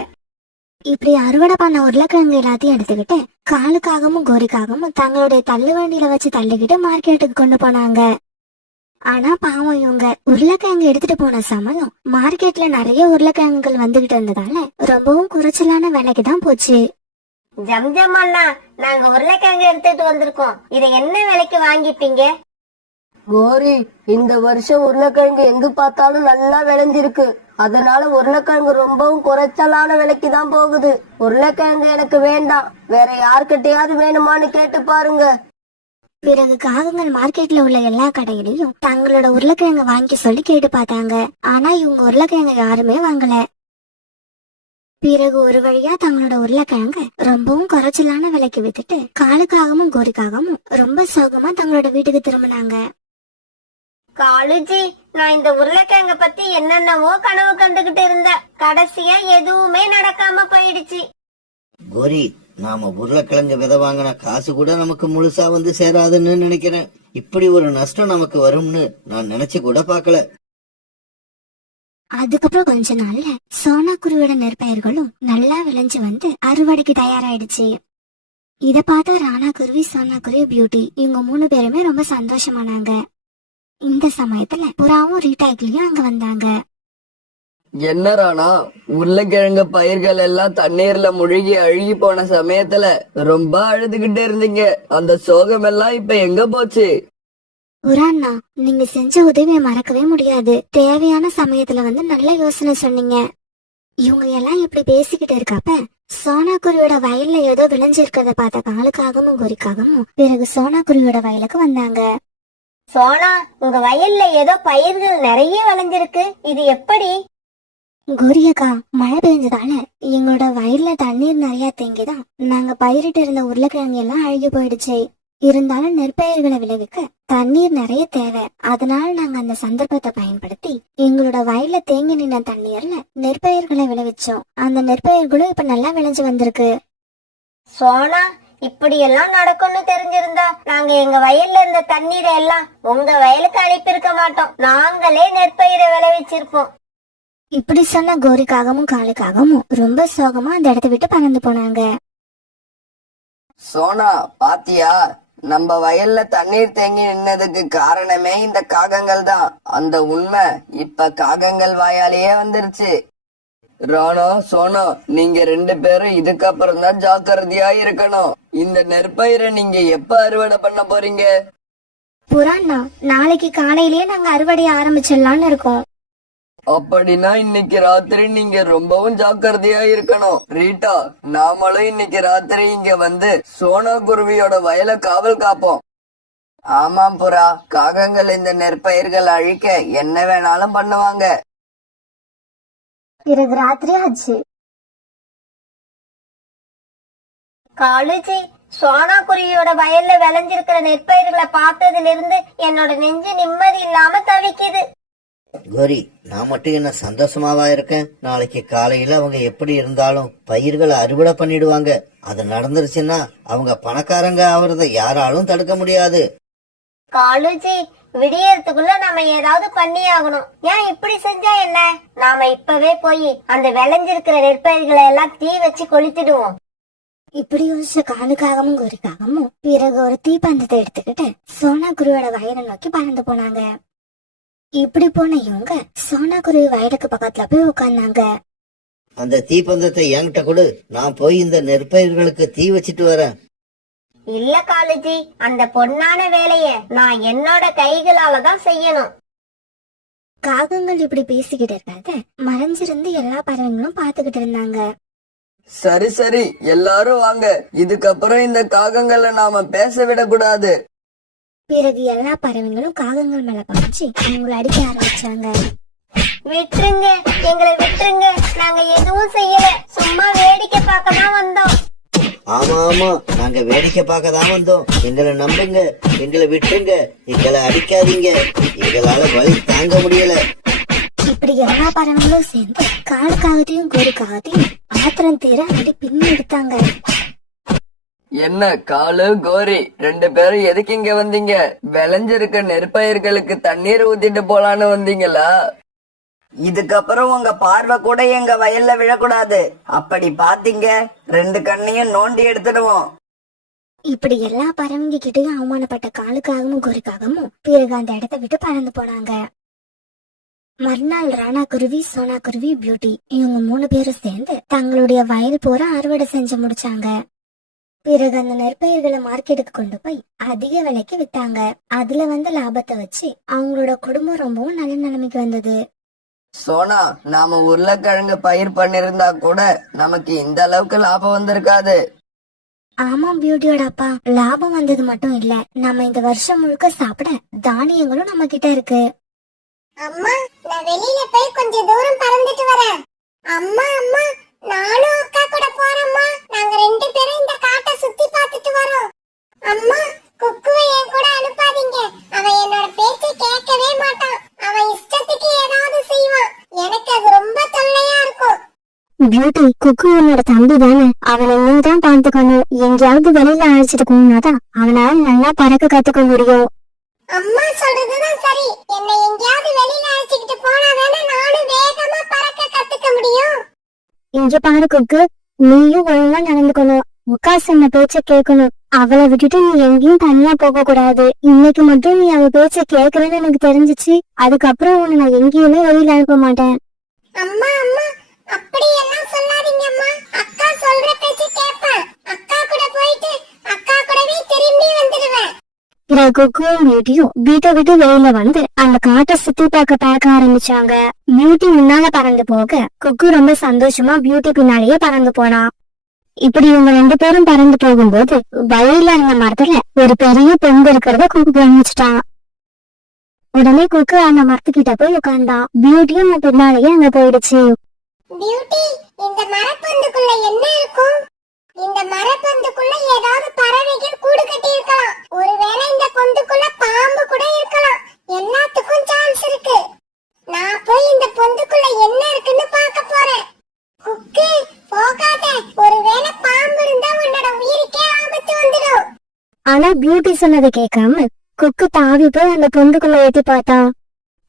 இப்படி அறுவடை பண்ண உருளைக்கிழங்கு எல்லாத்தையும் எடுத்துக்கிட்டு காலுக்காகவும் கோரிக்காகவும் தங்களுடைய தள்ளு வண்டியில வச்சு தள்ளிக்கிட்டு மார்க்கெட்டுக்கு கொண்டு போனாங்க. ஆனா பாவம், இவங்க உருளைக்கிழங்கு எடுத்துட்டு போன சமயம் மார்க்கெட்ல நிறைய உருளைக்கிழங்குகள் வந்துகிட்டு இருந்ததால ரொம்பவும் குறைச்சலான விலைக்கு தான் போச்சு. ஜம்ஜம் அண்ணா, நாங்க உருளைக்கிழங்கு எடுத்துட்டு வந்திருக்கோம். இதை என்ன விலைக்கு வாங்கிப்பீங்க? கோரி, இந்த வருஷம் உருளைக்கிழங்கு எங்க பார்த்தாலும் நல்லா விளைஞ்சிருக்கு. அதனால உருளைக்கிழங்கு ரொம்பவும் குறைச்சலான விலைக்கு தான் போகுது. உருளைக்கிழங்கு எனக்கு வேண்டாம், வேற யார்கிட்டயாவது வேணுமான்னு கேட்டு பாருங்க. பிறகு காகங்கள் மார்க்கெட்ல உள்ள எல்லா கடையிலயும் தங்களோட உருளைக்கிழங்கு வாங்கி சொல்லி கேட்டு பார்த்தாங்க. ஆனா இவங்க உருளைக்கிழங்கு யாருமே வாங்கல. பிறகு ஒரு வழியா தங்களோட உருளைக்கிழங்கு ரொம்பவும் குறைச்சலான விலைக்கு வித்துட்டு காலுக்காகவும் கோரிக்காகவும் ரொம்ப சோகமா தங்களோட வீட்டுக்கு திரும்பினாங்க. காலேஜி, நான் இந்த உருளைக்கிழங்க பத்தி என்னென்னவோ கனவு கண்டுகிட்டு இருந்தேன். கடைசியா எதுவுமே நடக்காம போயிடுச்சு. கோரி, நாம உருளைக்கிழங்கு விதை வாங்கின காசு கூட நமக்கு முழுசா வந்து சேராதுன்னு நினைக்கிறேன். இப்படி ஒரு நஷ்டம் நமக்கு வரும்னு நான் நினைச்சு கூட பாக்கல. அதுக்கப்புறம் கொஞ்ச நாள்ல சோனா குருவியோட நெற்பயிர்களும் நல்லா விளைஞ்சு வந்து அறுவடைக்கு தயாராயிடுச்சு. இத பார்த்த ராணா குருவி, சோனா குருவி, பியூட்டி இவங்க 3 பேருமே ரொம்ப சந்தோஷமானாங்க. இந்த சமயத்துல புறாவும் ரீட்டாக்கிலையும் அங்க வந்தாங்க. என்ன ராணா, உருளைக்கிழங்கு பயிர்கள் எல்லாம் தண்ணீர்ல முழுகி அழுகி போன சமயத்துல ரொம்ப அழுதுகிட்டு இருந்தீங்க. அந்த சோகம் எல்லாம் இப்ப எங்க போச்சு? புறாண்ணா, நீங்க செஞ்ச உதவியை மறக்கவே முடியாது. தேவையான சமயத்துல வந்து நல்ல யோசனை சொன்னீங்க. இவங்க எல்லாம் இப்படி பேசிக்கிட்டு இருக்கப்ப சோனா குருவியோட வயல்ல ஏதோ விளைஞ்சிருக்கிறத பார்த்த காலுக்காகவும் குறிக்காகவும் பிறகு சோனா குருவியோட வயலுக்கு வந்தாங்க. சோனா, உங்க வயல்ல ஏதோ பயிர்கள் நிறைய விளைஞ்சிருக்கு, இது எப்படி? கோரியக்கா, மழை பெஞ்சதால எங்களோட வயல்ல தண்ணீர் நிறைய தேங்கிதான் நாங்க பயிரிட்டு இருந்த உருளைக்கிழங்கு எல்லாம் அழுகி போயிடுச்சு. இருந்தாலும் நெற்பயிர்களை விளைவிக்க தண்ணீர் நிறைய தேவை. அதனால நாங்க அந்த சந்தர்ப்பத்தை பயன்படுத்தி எங்களோட வயல்ல தேங்கி நின்ன தண்ணீர்ல நெற்பயிர்களை விளைவிச்சோம். அந்த நெற்பயிர்களும் இப்ப நல்லா விளைஞ்சு வந்திருக்கு. சோனா, இப்படி எல்லாம் நடக்கும்னு தெரிஞ்சிருந்தா நாங்க எங்க வயல்ல இருந்த தண்ணீரை எல்லாம் உங்க வயலுக்கு அனுப்பியிருக்க மாட்டோம். நாங்களே நெற்பயிரை விளைவிச்சிருப்போம். இப்படி சொன்ன கோரிக்காகவும் காலுக்காகவும் ரொம்ப சோகமா அந்த இடத்த விட்டு பறந்து போனாங்க. சோனா, பாத்தியா, நம்ம வயல்ல தண்ணீர் தேங்கி நின்னதுக்கு காரணமே இந்த காகங்கள் தான். அந்த உண்மை இப்ப காகங்கள் வாயாலேயே வந்துருச்சு. ராணா, சோனா, நீங்க 2 பேரும் இதுக்கப்புறம் தான் ஜாக்கிரதையா இருக்கணும். இந்த நெற்பயிரை நீங்க எப்ப அறுவடை பண்ண போறீங்க? புறாண்ணா, நாளைக்கு காலையிலேயே நாங்க அறுவடை ஆரம்பிச்சிடலாம்னு இருக்கோம். அப்படின்னா இன்னைக்கு ராத்திரி நீங்க ரொம்பவும் ஜாக்கிரதையா இருக்கணும். ரீட்டா, நாமளும் இன்னைக்கு ராத்திரி இங்க வந்து சோனா குருவியோட வயலை காவல் காப்போம். ஆமாம் புறா, காகங்கள் இந்த நெற்பயிர்கள் அழிக்க என்ன வேணாலும் பண்ணுவாங்க. பிறகு ராத்திரி ஆச்சு. காலுஜி, சோனா குருவியோட வயல்ல விளைஞ்சிருக்கிற நெற்பயிர்களை பார்த்ததுல இருந்து என்னோட நெஞ்சு நிம்மதி இல்லாம தவிக்குது. கோரி, நான் மட்டும் என்ன சந்தோஷமாவா இருக்கேன்? நாளைக்கு காலையில அவங்க எப்படி இருந்தாலும் பயிர்களை அறுவடை பண்ணிடுவாங்க. அது நடந்துருச்சுன்னா அவங்க பணக்காரங்க ஆவறத யாராலும் தடுக்க முடியாது. காலுஜி, விடியறதுக்குள்ள நாம ஏதாவது பண்ணி ஆகணும். ஏன் இப்படி செஞ்சா என்ன? நாம இப்பவே போய் அந்த விளைஞ்சிருக்கிற நெற்பயிர்களை எல்லாம் தீ வச்சு கொளுத்திடுவோம். இப்படி யோசிச்ச காலுக்காகவும் கோரிக்காகவும் பிறகு ஒரு தீப்பந்தத்தை எடுத்துக்கிட்டு சோனா குருவியோட வயலை நோக்கி பறந்து போனாங்க. இப்படி போன இவங்க சோனா குருவி வயலுக்கு பக்கத்துல போய் உட்கார்ந்தாங்க. அந்த தீப்பந்தத்தை என்கிட்ட கொடு, நான் போய் இந்த நெற்பயிர்களுக்கு தீ வச்சிட்டு வரேன். இல்ல காலுஜி, அந்த பொன்னான வேலைய நான் என்னோட கைகளால தான் செய்யணும். காகங்கள் இப்படி பேசிக்கிட்டு இருக்காத மறைஞ்சிருந்து எல்லா பறவைகளும் பாத்துக்கிட்டு இருந்தாங்க. சரி சரி, எல்லாரும் வாங்க. இதுக்கப்புறம் இந்த காகங்களை நாம பேச விடக்கூடாது. பிறகு எல்லா பறவைகளும் காகங்கள் மேல பாய்ச்சி அவங்களை அடிக்க ஆரம்பிச்சாங்க. விட்டுருங்க, எங்களை விட்டுருங்க, நாங்க எதுவும் செய்யல, சும்மா வேடிக்கை பார்க்க தான் வந்தோம். ஆமா ஆமா, நாங்க வேடிக்கை பார்க்க தான் வந்தோம். எங்களை நம்புங்க, எங்களை விட்டுருங்க, எங்களை அடிக்காதீங்க, எங்களால வலி தாங்க முடியல. இப்படி எல்லா பறவைகளும் சேர்ந்து காலுக்காகத்தையும் கோரிக்காகத்தையும் ஆத்திரம் தீர அடி பின்னி எடுத்தாங்க. என்ன காலு, கோரி 2 பேரும் எதுக்கு இங்க வந்தீங்க? விளைஞ்சிருக்க நெற்பயிர்களுக்கு தண்ணீர் ஊத்திட்டு போலான்னு வந்தீங்களா? இதுக்கப்புறம் உங்க பார்வை கூட எங்க வயல்ல விழக்கூடாது. அப்படி பாத்தீங்க 2 கண்ணையும் நோண்டி எடுத்துடுவோம். இப்படி எல்லா பறவைங்க கிட்டையும் அவமானப்பட்ட காலுக்காகவும் கோரிக்காகவும் பிறகு அந்த இடத்தை விட்டு பறந்து போனாங்க. மறுநாள் ராணா குருவி, சோனா குருவி, பியூட்டி இவங்க 3 பேரும் சேர்ந்து தங்களுடைய வயல் பூரா அறுவடை செஞ்சு முடிச்சாங்க. பிறகு அந்த நெற்பயிர்களை மார்க்கெட்டுக்கு கொண்டு போய் அதிக விலைக்கு வித்தாங்க. அதுல வந்த லாபத்தை வச்சு அவங்களோட குடும்பம் ரொம்பவும் நல்ல நிலைமைக்கு வந்தது. சோனா, நாம உருளைக்கிழங்கு பயிர் பண்ணிருந்தா கூட நமக்கு இந்த அளவுக்கு லாபம் வந்திருக்காது. ஆமா பியூட்டியோட அப்பா, லாபம் வந்தது மட்டும் இல்ல, நம்ம இந்த வருஷம் முழுக்க சாப்பிட தானியங்களும் நம்ம கிட்ட இருக்கு. அம்மா, நான் வெளியில போய் கொஞ்சம் தூரம் பறந்துட்டு வரேன். அம்மா அம்மா, நானும் அக்கா கூட போறேம்மா. நாங்க 2 பேரும் இந்த காட்டை சுத்தி பார்த்துட்டு வரோம். அம்மா, குக்குவை என் கூட அனுப்பாதீங்க. அவன் என்னோட பேச்சை கேட்கவே மாட்டான். அவன் இஷ்டத்துக்கு ஏதாவது செய்வான். எனக்கு அது ரொம்ப தொல்லையா இருக்கும். பியூட்டி, குக்கு உன்னோட தம்பி தானே, அவனை நீ தான் பார்த்துக்கணும். எங்கேயாவது வெளியில அழைச்சிட்டு போனாதான் அவனால நல்லா பறக்க கத்துக்க முடியும். அம்மா சொல்றதுதான் சரி. என்னை எங்கேயாவது வெளியில அழைச்சிக்கிட்டு போனாதானே நானும் வேகமா பறக்க கத்துக்க முடியும். இங்க பாரு குக்கு, நீயும் ஒழுங்கா நடந்துக்கணும். அக்கா சொன்ன பேச்ச கேட்கணும். அவளை விட்டுட்டு நீ எங்கேயும் தனியா போக கூடாது. இன்னைக்கு மட்டும் நீ அவ பேச்ச கேட்கலன்னு எனக்கு தெரிஞ்சிச்சு, அதுக்கப்புறம் உன்னை நான் எங்கேயுமே வெளியில அனுப்ப மாட்டேன். அம்மா அம்மா அப்படி எல்லாம் சொல்லாதீங்க அம்மா. அக்கா சொல்ற பேச்சு கேட்பேன். அக்கா கூட போயிட்டு அக்கா கூடவே திரும்பி வந்துடுவேன். குக்குவும் பியூட்டியும் வீட்டை விட்டு வெளியில வந்து அந்த காட்டை சுத்தி பார்க்க ஆரம்பிச்சாங்க. பியூட்டி முன்னால பறந்து போக குக்கு ரொம்ப சந்தோஷமா பியூட்டி பின்னாலேயே பறந்து போனா. இப்படி இவங்க 2 பேரும் பறந்து போகும்போது வழியில இருந்த மரத்துல ஒரு பெரிய பொந்து இருக்கிறத குக்கு கவனிச்சுட்டான். உடனே குக்கு அந்த மரத்துக்கிட்ட போய் உட்கார்ந்தான். பியூட்டியும் பின்னாலேயே அங்க போயிடுச்சு. பியூட்டி, இந்த மரப்பந்துக்குள்ள என்ன இருக்கும்? இந்த மரப்பந்துக்குள்ள ஏதாவது பறவைகள் கூடு கட்டி இருக்கலாம். ஒருவேளை இந்த பொந்துக்குள்ள பாம்பு கூட இருக்கலாம். எல்லாத்துக்கும் சான்ஸ் இருக்கு. நான் போய் இந்த பொந்துக்குள்ள என்ன இருக்குன்னு பார்க்க போறேன். குக்கு, போகாத. ஒருவேளை பாம்பு இருந்தா உன்னோட உயிருக்கே ஆபத்து வந்துடும். ஆனா பியூட்டி சொன்னதை கேட்காம குக்கு தாவி போய் அந்த பொந்துக்குள்ள எட்டி பார்த்தான்.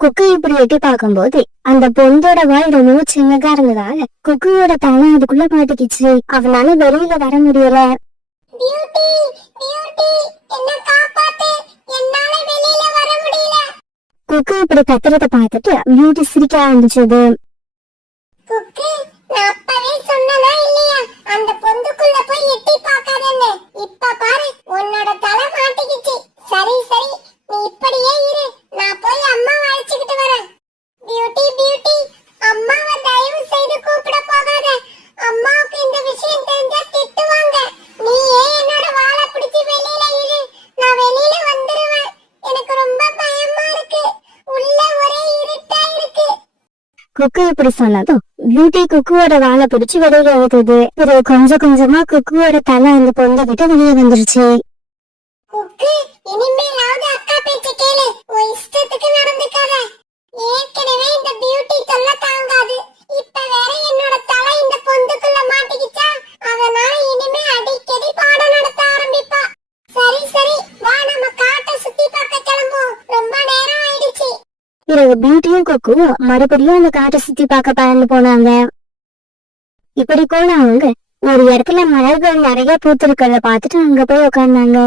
குக்கு இப்படி எட்டி பார்க்கும்போது அந்த பொந்தோட வாய் ரொம்ப சின்னதா இருந்ததால குக்குவோட தலை அதுக்குள்ள மாட்டிக்கிச்சு. அவனால வெளியில வர முடியல. பியூட்டி, பியூட்டி, என்ன காப்பாத்து. என்னால வெளியில வர முடியல. குக்கு இப்படி கத்துறத பார்த்துட்டு பியூட்டி சிரிக்க ஆரம்பிச்சது. குக்கு, நான் அப்பவே சொன்னனா இல்லையா, அந்த பொந்துக்குள்ள போய் எட்டி பார்க்காதேன்னு. இப்ப பாரு, உன்னோட தலை மாட்டிக்கிச்சு. சரி சரி, நீ இப்படியே இரு. நான் போய் அம்மாவை அழைச்சுக்கிட்டு வரேன். பியூட்டி, பியூட்டி, அம்மாவை தயவு செய்து கூப்பிட போகாத. அம்மாவுக்கு இந்த விஷயம் தெரிஞ்சா திட்டுவாங்க. நீ ஏன் என்னோட வாழை பிடிச்சு வெளியில இரு. நான் வெளியில வந்துருவேன். எனக்கு ரொம்ப பயமா இருக்கு. உள்ள ஒரே இருட்டா இருக்கு. குக்கு இப்படி சொன்னதும் பியூட்டி குக்குவோட வாழை பிடிச்சு வெளியில இழுத்தது. பிறகு கொஞ்சம் கொஞ்சமா குக்குவோட தலை அந்த பொந்த விட்டு வெளியே வந்துருச்சு. குக்கு, இனிமேலாவது அக்கா பேச்ச கேளு. உன் இஷ்டத்துக்கு நடந்துக்காத. ஏற்கனவே இந்த பியூட்டி தொல்லை தாங்காது. இப்ப வேற என்னோட தலை இந்த பொந்துக்குள்ள மாட்டிக்கிச்சா, அதனால இனிமே அடிக்கடி பாடம் நடத்த ஆரம்பிப்பா. சரி சரி, வா நம்ம காட்டை சுத்தி பார்க்க கிளம்புவோம். ரொம்ப நேரம் ஆயிடுச்சு. பிறகு பியூட்டியும் குக்குவும் மறுபடியும் அந்த காட்டை சுத்தி பார்க்க பறந்து போனாங்க. இப்படி போனவங்க ஒரு இடத்துல மலர்கள் நிறைய பூத்திருக்கிறத பார்த்துட்டு அங்க போய் உட்கார்ந்தாங்க.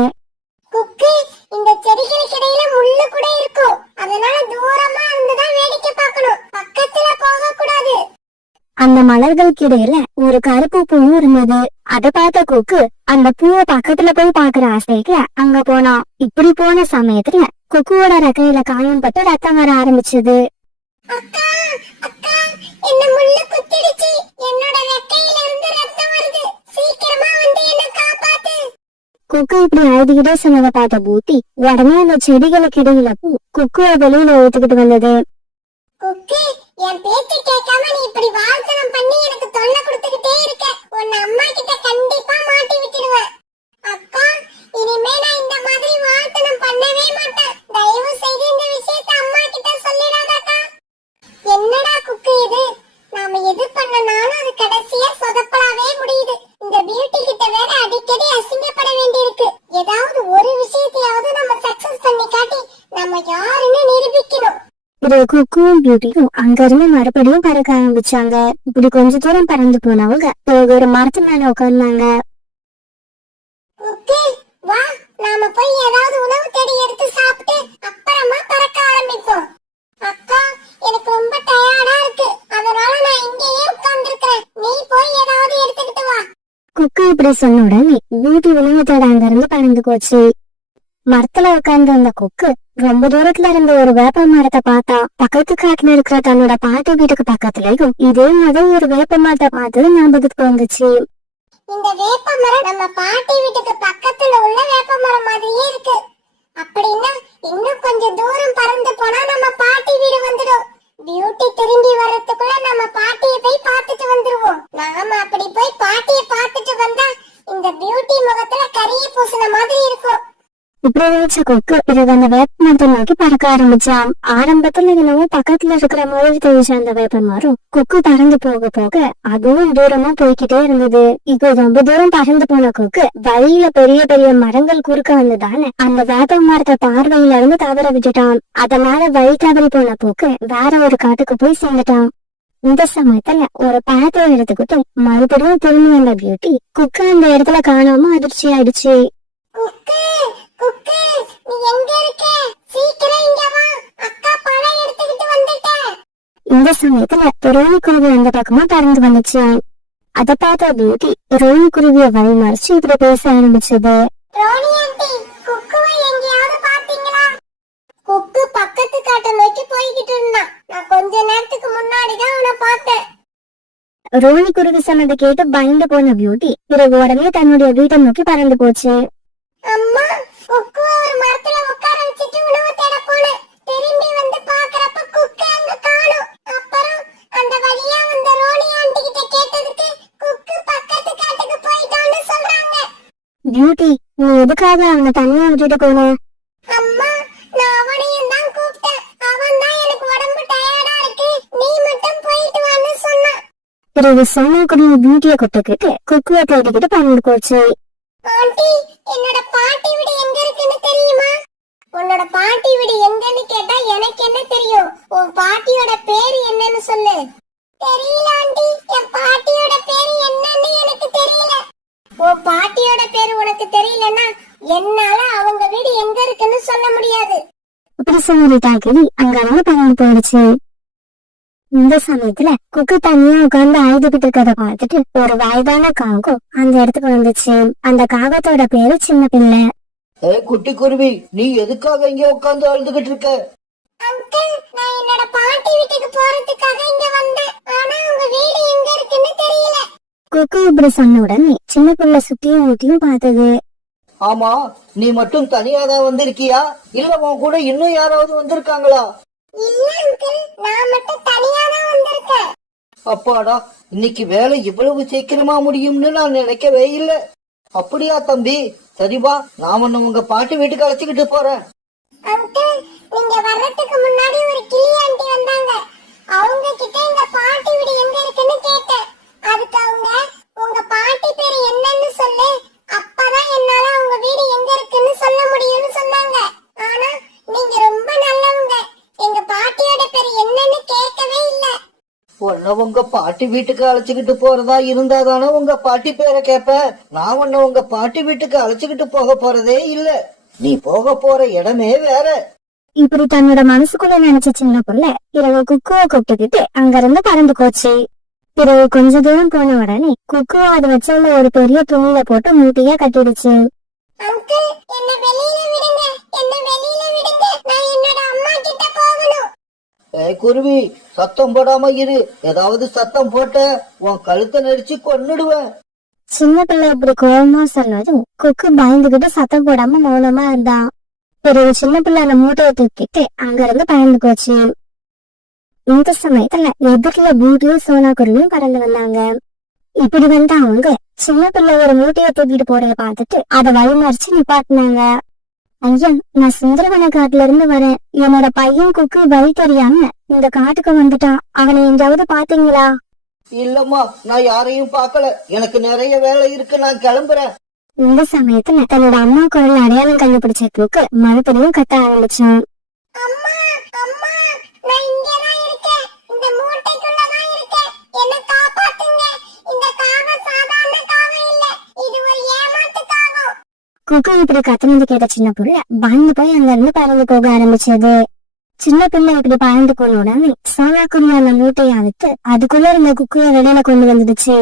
குக்கு, இந்த செடிகளுக்கு இடையில முள்ளு கூட இருக்கும். அதனால தூரமா இருந்துதான் வேடிக்கை பார்க்கணும். பக்கத்துல போக கூடாது. அந்த மலர்களுக்கு இடையில ஒரு கருப்பு பூவும் இருந்தது. அதை பார்த்த குக்கு அந்த பூவை பக்கத்துல போய் பாக்குற ஆசைக்கு அங்க போனான். இப்படி போன சமயத்துல குக்குவோட ரெக்கையில காயம் பட்டு ரத்தம் வர ஆரம்பிச்சது. அக்கா, அக்கா, என்ன முள்ளு குத்திடுச்சு. என்னோட ரெக்கையில இருந்து ரத்தம் வருது. சீக்கிரமா வந்து என்ன காப்பாத்து. குக்கு இப்படி அழுதுகிட்டே சொன்னதை பார்த்த பூட்டி உடனே அந்த செடிகளுக்கு இடையில பூ குக்குவை வெளியில எடுத்துக்கிட்டு வந்தது. குக்கு, என் பேச்சு கேட்காம நீ இப்படி வால்தனம் பண்ணி எனக்கு தொல்லை கொடுத்துக்கிட்டே இருக்க. உன்னை அம்மா கிட்ட கண்டிப்பா மாட்டி விட்டுடுவேன். அக்கா, இனிமே நான் இந்த மாதிரி வால்தனம் பண்ணவே மாட்டேன். தயவு செய்து இந்த விஷயத்தை அம்மா கிட்ட சொல்லிடாதக்கா. என்னடா குக்கு இது, நாம எது பண்ணனாலும் அது கடைசியா சொதப்பலாவே முடியுது. இந்த பியூட்டி கிட்ட வேற அடிக்கடி அசிங்கப்பட வேண்டியிருக்கு. ஏதாவது ஒரு விஷயத்தையாவது நம்ம சக்சஸ் பண்ணி காட்டி நம்ம யாருன்னு நிரூபிக்கணும். இது குக்குவும் பியூட்டியும் அங்க இருந்து மறுபடியும் பறக்க ஆரம்பிச்சாங்க. இப்படி கொஞ்ச தூரம் பறந்து போனவங்க ஒரு மரத்து மேல உட்கார்ந்தாங்க. குக்கு, வா, நாம போய் ஏதாவது உணவு தேடி எடுத்து சாப்பிட்டு அப்புறமா பறக்க ஆரம்பிப்போம். அக்கா, எனக்கு ரொம்ப டயர்டா இருக்கு. அதனால நான் இங்கேயே உட்கார்ந்திருக்கிறேன். நீ போய் ஏதாவது எடுத்துக்கிட்டு வா. குக்கு இப்படி சொன்ன உடனே பியூட்டி உணவத்தோட அங்க இருந்து பறந்து போச்சு. மரத்துல உட்கார்ந்து அந்த குக்கு ரொம்ப தூரத்துல இருந்த ஒரு வேப்ப மரத்தை பார்த்தா. பக்கத்து காட்டுல இருக்கிற தன்னோட பாட்டி வீட்டுக்கு பக்கத்துலயும் இதே மாதிரி ஒரு வேப்ப மரத்தை பார்த்து ஞாபகத்துக்கு வந்துச்சு. இந்த வேப்ப மரம் நம்ம பாட்டி வீட்டுக்கு பக்கத்துல உள்ள வேப்ப மரம் மாதிரியே இருக்கு. அப்படின்னா இன்னும் கொஞ்சம் தூரம் பறந்து போனா நம்ம பாட்டி வீடு வந்துடும். பியூட்டி திரும்பி வர்றதுக்குள்ள நம்ம பாட்டியை போய் பார்த்துட்டு வந்துருவோம். நாம அப்படி போய் பாட்டியை பார்த்துட்டு வந்தா இந்த பியூட்டி முகத்துல கரிய பூசின மாதிரி இருக்கும். இப்படி வச்ச கொக்கு பிறகு அந்த வேப்ப மரத்தை நோக்கி பறக்க ஆரம்பிச்சான். ஆரம்பத்துல என்னவோ பக்கத்துல இருக்கிற மாதிரி தெரிஞ்ச அந்த வேப்ப மரம் கொக்கு பறந்து போக போக அதுவும் தூரமா போய்கிட்டே இருந்தது. இப்போ ரொம்ப தூரம் பறந்து போன கொக்கு வழியில பெரிய பெரிய மரங்கள் குறுக்க வந்ததால அந்த வேப்ப மரத்தை பார்வையில இருந்து தவற விட்டுட்டான். அதனால வழி தவறி போன கொக்கு வேற ஒரு காட்டுக்கு போய் சேர்ந்துட்டான். இந்த சமயத்துல ஒரு பழத்தை எடுத்துக்கிட்டு மறுபடியும் திரும்பி வந்த பியூட்டி குக்கு அந்த இடத்துல காணாம அதிர்ச்சி ஆயிடுச்சு. குக்கு, குக்கு, நீ எங்க இருக்க? சீக்கிரம் இங்க வா. அக்கா பழம் எடுத்துக்கிட்டு வந்துட்டேன். இந்த இந்த சமயத்துல ரோஹி குருவி அந்த பக்கமா பறந்து வந்துச்சு. அத பார்த்த பியூட்டி ரோஹி குருவிய வழிமறிச்சு இப்படி பேச ஆரம்பிச்சது. ரோனி ஆண்டி, குக்குவை எங்கேயாவது பாத்தீங்களா? குக்கு பக்கத்து காட்டை நோக்கி போய்கிட்டு இருந்தான். நான் கொஞ்ச நேரத்துக்கு முன்னாடிதான் அவனை பார்த்தேன். ரோஹி குருவி சொன்னதை கேட்டு பயந்து போன பியூட்டி பிறகு உடனே தன்னுடைய வீட்டை நோக்கி பறந்து போச்சு. அம்மா, குக்குவை ஒரு மரத்துல உட்கார வச்சுட்டு உணவு தேட போனேன். திரும்பி வந்து பாக்குறப்ப குக்கு அங்க காணோம். அப்புறம் அந்த வழியா வந்த ரோனி ஆண்டி கிட்ட கேட்டதுக்கு குக்கு பக்கத்து காட்டுக்கு போயிட்டான்னு சொல்றாங்க. பியூட்டி, நீ எதுக்காக அவனை தனியா விட்டுட்டு போன? அம்மா, நான் அவனையும் தான் கூப்பிட்டேன். அவன் தான் எனக்கு உடம்பு டயர்டா இருக்கு, நீ மட்டும் போயிட்டு வான்னு சொன்னான். பிறகு சோனா குருவி பியூட்டிய கூப்பிட்டுக்கிட்டு குக்குவை தேடிக்கிட்டு பறந்து போச்சு. ஆண்டி, என்னோட பாட்டி வீடு எங்க இருக்குன்னு தெரியுமா? உன்னோட பாட்டி வீடு எங்கன்னு கேட்டா எனக்கு என்ன தெரியும்? உன் பாட்டியோட பேரு என்னன்னு சொல்லு. தெரியல ஆண்டி, என் பாட்டியோட பேரு என்னன்னு எனக்கு தெரியல. உன் பாட்டியோட பேரு உனக்கு தெரியலன்னா என்னால அவங்க வீடு எங்க இருக்குன்னு சொல்ல முடியாது. இப்படி சொல்லிட்டா கிளி அங்க அவங்க பறந்து போயிடுச்சு. இந்த சமயத்துல குக்கு தனியா உட்கார்ந்து அழுதுகிட்டு இருக்கிறத பார்த்துட்டு ஒரு வயதான காகம் அந்த இடத்துக்கு வந்துச்சு. அந்த காகத்தோட பேரு சின்ன பிள்ளை. குட்டி குருவி, நீ எதுக்காக இங்க உட்கார்ந்து அழுதுகிட்டு இருக்க? அங்கிள், நான் என்னோட பாட்டி வீட்டுக்கு போறதுக்காக இங்க வந்தேன். ஆனா உங்க வீடு எங்க இருக்குன்னு தெரியல. குக்கு இப்படி சொன்ன உடனே சின்ன பிள்ளை சுத்தியும் ஊத்தியும் பார்த்தது. ஆமா, நீ மட்டும் தனியாதான் வந்திருக்கியா, இல்ல உன் கூட இன்னும் யாராவது வந்திருக்காங்களா? இல்ல அங்கிள், நான் மட்டும் தனியா தான் வந்திருக்கேன். அப்பாடா, இன்னைக்கு வேலை இவ்வளவு சீக்கிரமா முடியும்னு நான் நினைக்கவே இல்ல. அப்படியா தம்பி? சரிவா, நான் உன்னை உங்க பாட்டி வீட்டுக்கு அழைச்சிக்கிட்டு போறேன். அங்கிள், நீங்க வர்றதுக்கு முன்னாடி ஒரு கிளி ஆண்டி வந்தாங்க. அவங்க கிட்ட எங்க பாட்டி வீடு எங்க இருக்குன்னு கேட்டேன். அதுக்கு அவங்க உங்க பாட்டி பேரு என்னன்னு சொல்லு, அப்பதான் என்னால உங்க வீடு எங்க இருக்குன்னு சொல்ல முடியும்னு சொன்னாங்க. ஆனா நீங்க ரொம்ப நல்லவங்க, எங்க பாட்டியோட பேரு என்னன்னு கேட்கவே இல்ல. உன்னை உங்க பாட்டி வீட்டுக்கு அழைச்சிக்கிட்டு போறதா இருந்தா தானே உங்க பாட்டி பேரை கேப்ப. நான் உன்னை உங்க பாட்டி வீட்டுக்கு அழைச்சிக்கிட்டு போக போறதே இல்ல. நீ போக போற இடமே வேற. இப்படி தன்னோட மனசுக்குள்ள நினைச்ச சின்ன பிள்ளை பிறகு குக்குவை கூப்பிட்டுக்கிட்டு அங்க இருந்து பறந்து போச்சு. பிறகு கொஞ்ச தூரம் போன உடனே குக்குவை அது வச்சுள்ள ஒரு பெரிய துணியில போட்டு மூட்டையா கட்டிடுச்சு. அங்கிள், என்ன வெளியில விடுங்க, என்ன வெளியில விடுங்க, நான் என்னோட அம்மா கிட்ட போகணும். குருவி, சத்தம் போடாம இரு. ஏதாவது சத்தம் போட்ட உன் கழுத்தை நெரிச்சு கொன்னுடுவேன். சின்ன பிள்ளை இப்படி கோபமா சொன்னதும் குக்கு பயந்துகிட்டு சத்தம் போடாம மௌனமா இருந்தான். பிறகு சின்ன பிள்ளை அந்த மூட்டையை தூக்கிட்டு அங்க இருந்து பறந்து போச்சு. இந்த சமயத்துல எதிர்ல பியூட்டியும் சோனா குருவியும் பறந்து வந்தாங்க. இப்படி வந்து அவங்க சின்ன பிள்ளை ஒரு மூட்டையை தூக்கிட்டு போறத பார்த்துட்டு அதை வழிமறிச்சு நிப்பாட்டினாங்க. ஐயா, நான் சுந்தரவன காட்டுல இருந்து வரேன். என்னோட பையன் குக்கு வழி தெரியாம இந்த காட்டுக்கு வந்துட்டான். அவனை எங்காவது பாத்தீங்களா? இல்லம்மா, நான் யாரையும் பார்க்கல. எனக்கு நிறைய வேலை இருக்கு, நான் கிளம்புறேன். இந்த சமயத்துல தன்னோட அம்மா குரல் அடையாளம் கண்டுபிடிச்ச குக்கு மறுபடியும் கத்த ஆரம்பிச்சான். அம்மா, அம்மா, நான் இங்கதான் இருக்கேன், இந்த மூட்டைக்குள்ளதான் இருக்கேன், என்ன காப்பாத்துங்க. இந்த காகம் சாதாரண காகம் இல்ல, இது ஒரு ஏமாத்து காகம். குக்கு இப்படி கத்துனது கேட்ட சின்ன பிள்ளை பயந்து போய் அங்க இருந்து பறந்து போக ஆரம்பிச்சது. சின்ன பிள்ளை இப்படி பறந்து போன உடனே சோனா குருவி அந்த மூட்டையை அழுத்து அதுக்குள்ள இருந்த குக்குவை வெளியில கொண்டு வந்துடுச்சு.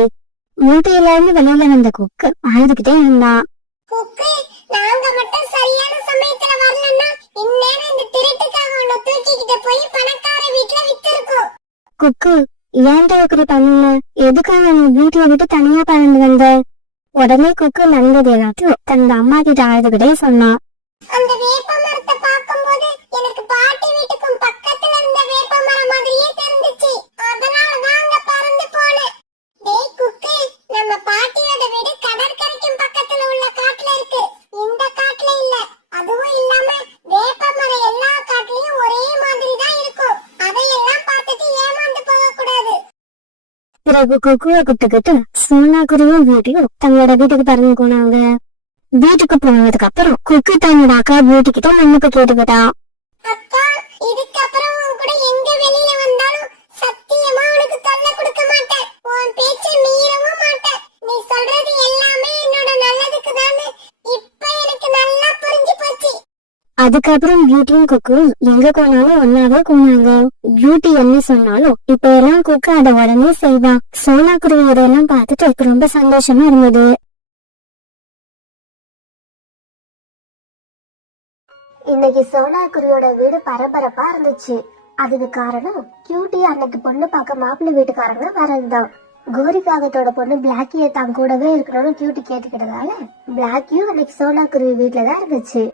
மூட்டையில இருந்து வெளியில வந்த குக்கு அழுதுகிட்டே இருந்தான். குக்கு, நாங்க மட்டும் சரியான சமயத்துல வரலன்னா இந்நேரம் இந்த திருட்டுக்காக உன்னை தூக்கிக்கிட்டு போய் பணக்கார வீட்டுல வித்திருக்கோம். குக்கு, ஏன்டா இப்படி பண்ண? எதுக்காக நீ வீட்டுல விட்டு தனியா பறந்து வந்த? உடனே குக்கு நடந்தது எல்லாத்தையும் தன்னோட அம்மா கிட்ட அழுதுகிட்டே சொன்னான். அந்த வேப்ப மரத்தை பார்க்கும்போது எனக்கு பாட்டி வீட்டுக்கும் பக்கத்துல இருந்த வேப்ப மரம் மாதிரியே தெரிஞ்சுச்சு. அதனாலதான் அங்க பறந்து போனேன். டேய் குக்கு, நம்ம பாட்டியோட வீடு கடற்கரைக்கும் பக்கத்துல உள்ள காட்டுல இருக்கு, இந்த காட்டுல இல்ல. அதுவும் இல்லாம வேப்ப மரம் எல்லா காட்டுலயும் ஒரே மாதிரி தான் இருக்கும். அதையெல்லாம் பார்த்துட்டு ஏமாந்து போக கூடாது. பிறகு குக்குவை கூப்பிட்டுக்கிட்டு சோனா குருவியும் பியூட்டியும் தங்களோட வீட்டுக்கு பறந்து போனாங்க. வீட்டுக்கு போனதுக்கு அப்புறம் குக்கு தன்னோட அக்கா பியூட்டி கிட்ட மன்னிப்பு கேட்டுக்கிட்டா. அக்கா, இதுக்கப்புறம் உன் கூட எங்க வெளியில வந்தாலும் சத்தியமா உனக்கு தொல்லை கொடுக்க மாட்டேன். உன் பேச்சை மீறவும் மாட்டேன். நீ சொல்றது எல்லாமே என்னோட நல்லதுக்கு தானே இப்ப எனக்கு நல்லா புரிஞ்சு போச்சு. அதுக்கப்புறம் பியூட்டியும் குக்கும் எங்க போனாலும் ஒன்னாவே போனாங்க. பியூட்டி என்ன சொன்னாலும் இப்ப எல்லாம் குக்கு அதை உடனே செய்வா. சோனா குருவி இதெல்லாம் பார்த்துட்டு ரொம்ப சந்தோஷமா இருந்தது. இன்னைக்கு சோனா குருவியோட வீடு பரபரப்பா இருந்துச்சு. அதுக்கு காரணம் கியூட்டி அன்னைக்கு பொண்ணு பார்க்க மாப்பிள்ளை வீட்டுக்காரங்க வரதுதான். கோரிக்காகத்தோட பொண்ணு பிளாக்கிய தான் கூடவே இருக்கணும்னு கியூட்டி கேட்டுக்கிட்டதால பிளாக்கியும் அன்னைக்கு சோனா குருவி வீட்டுலதான் இருந்துச்சு.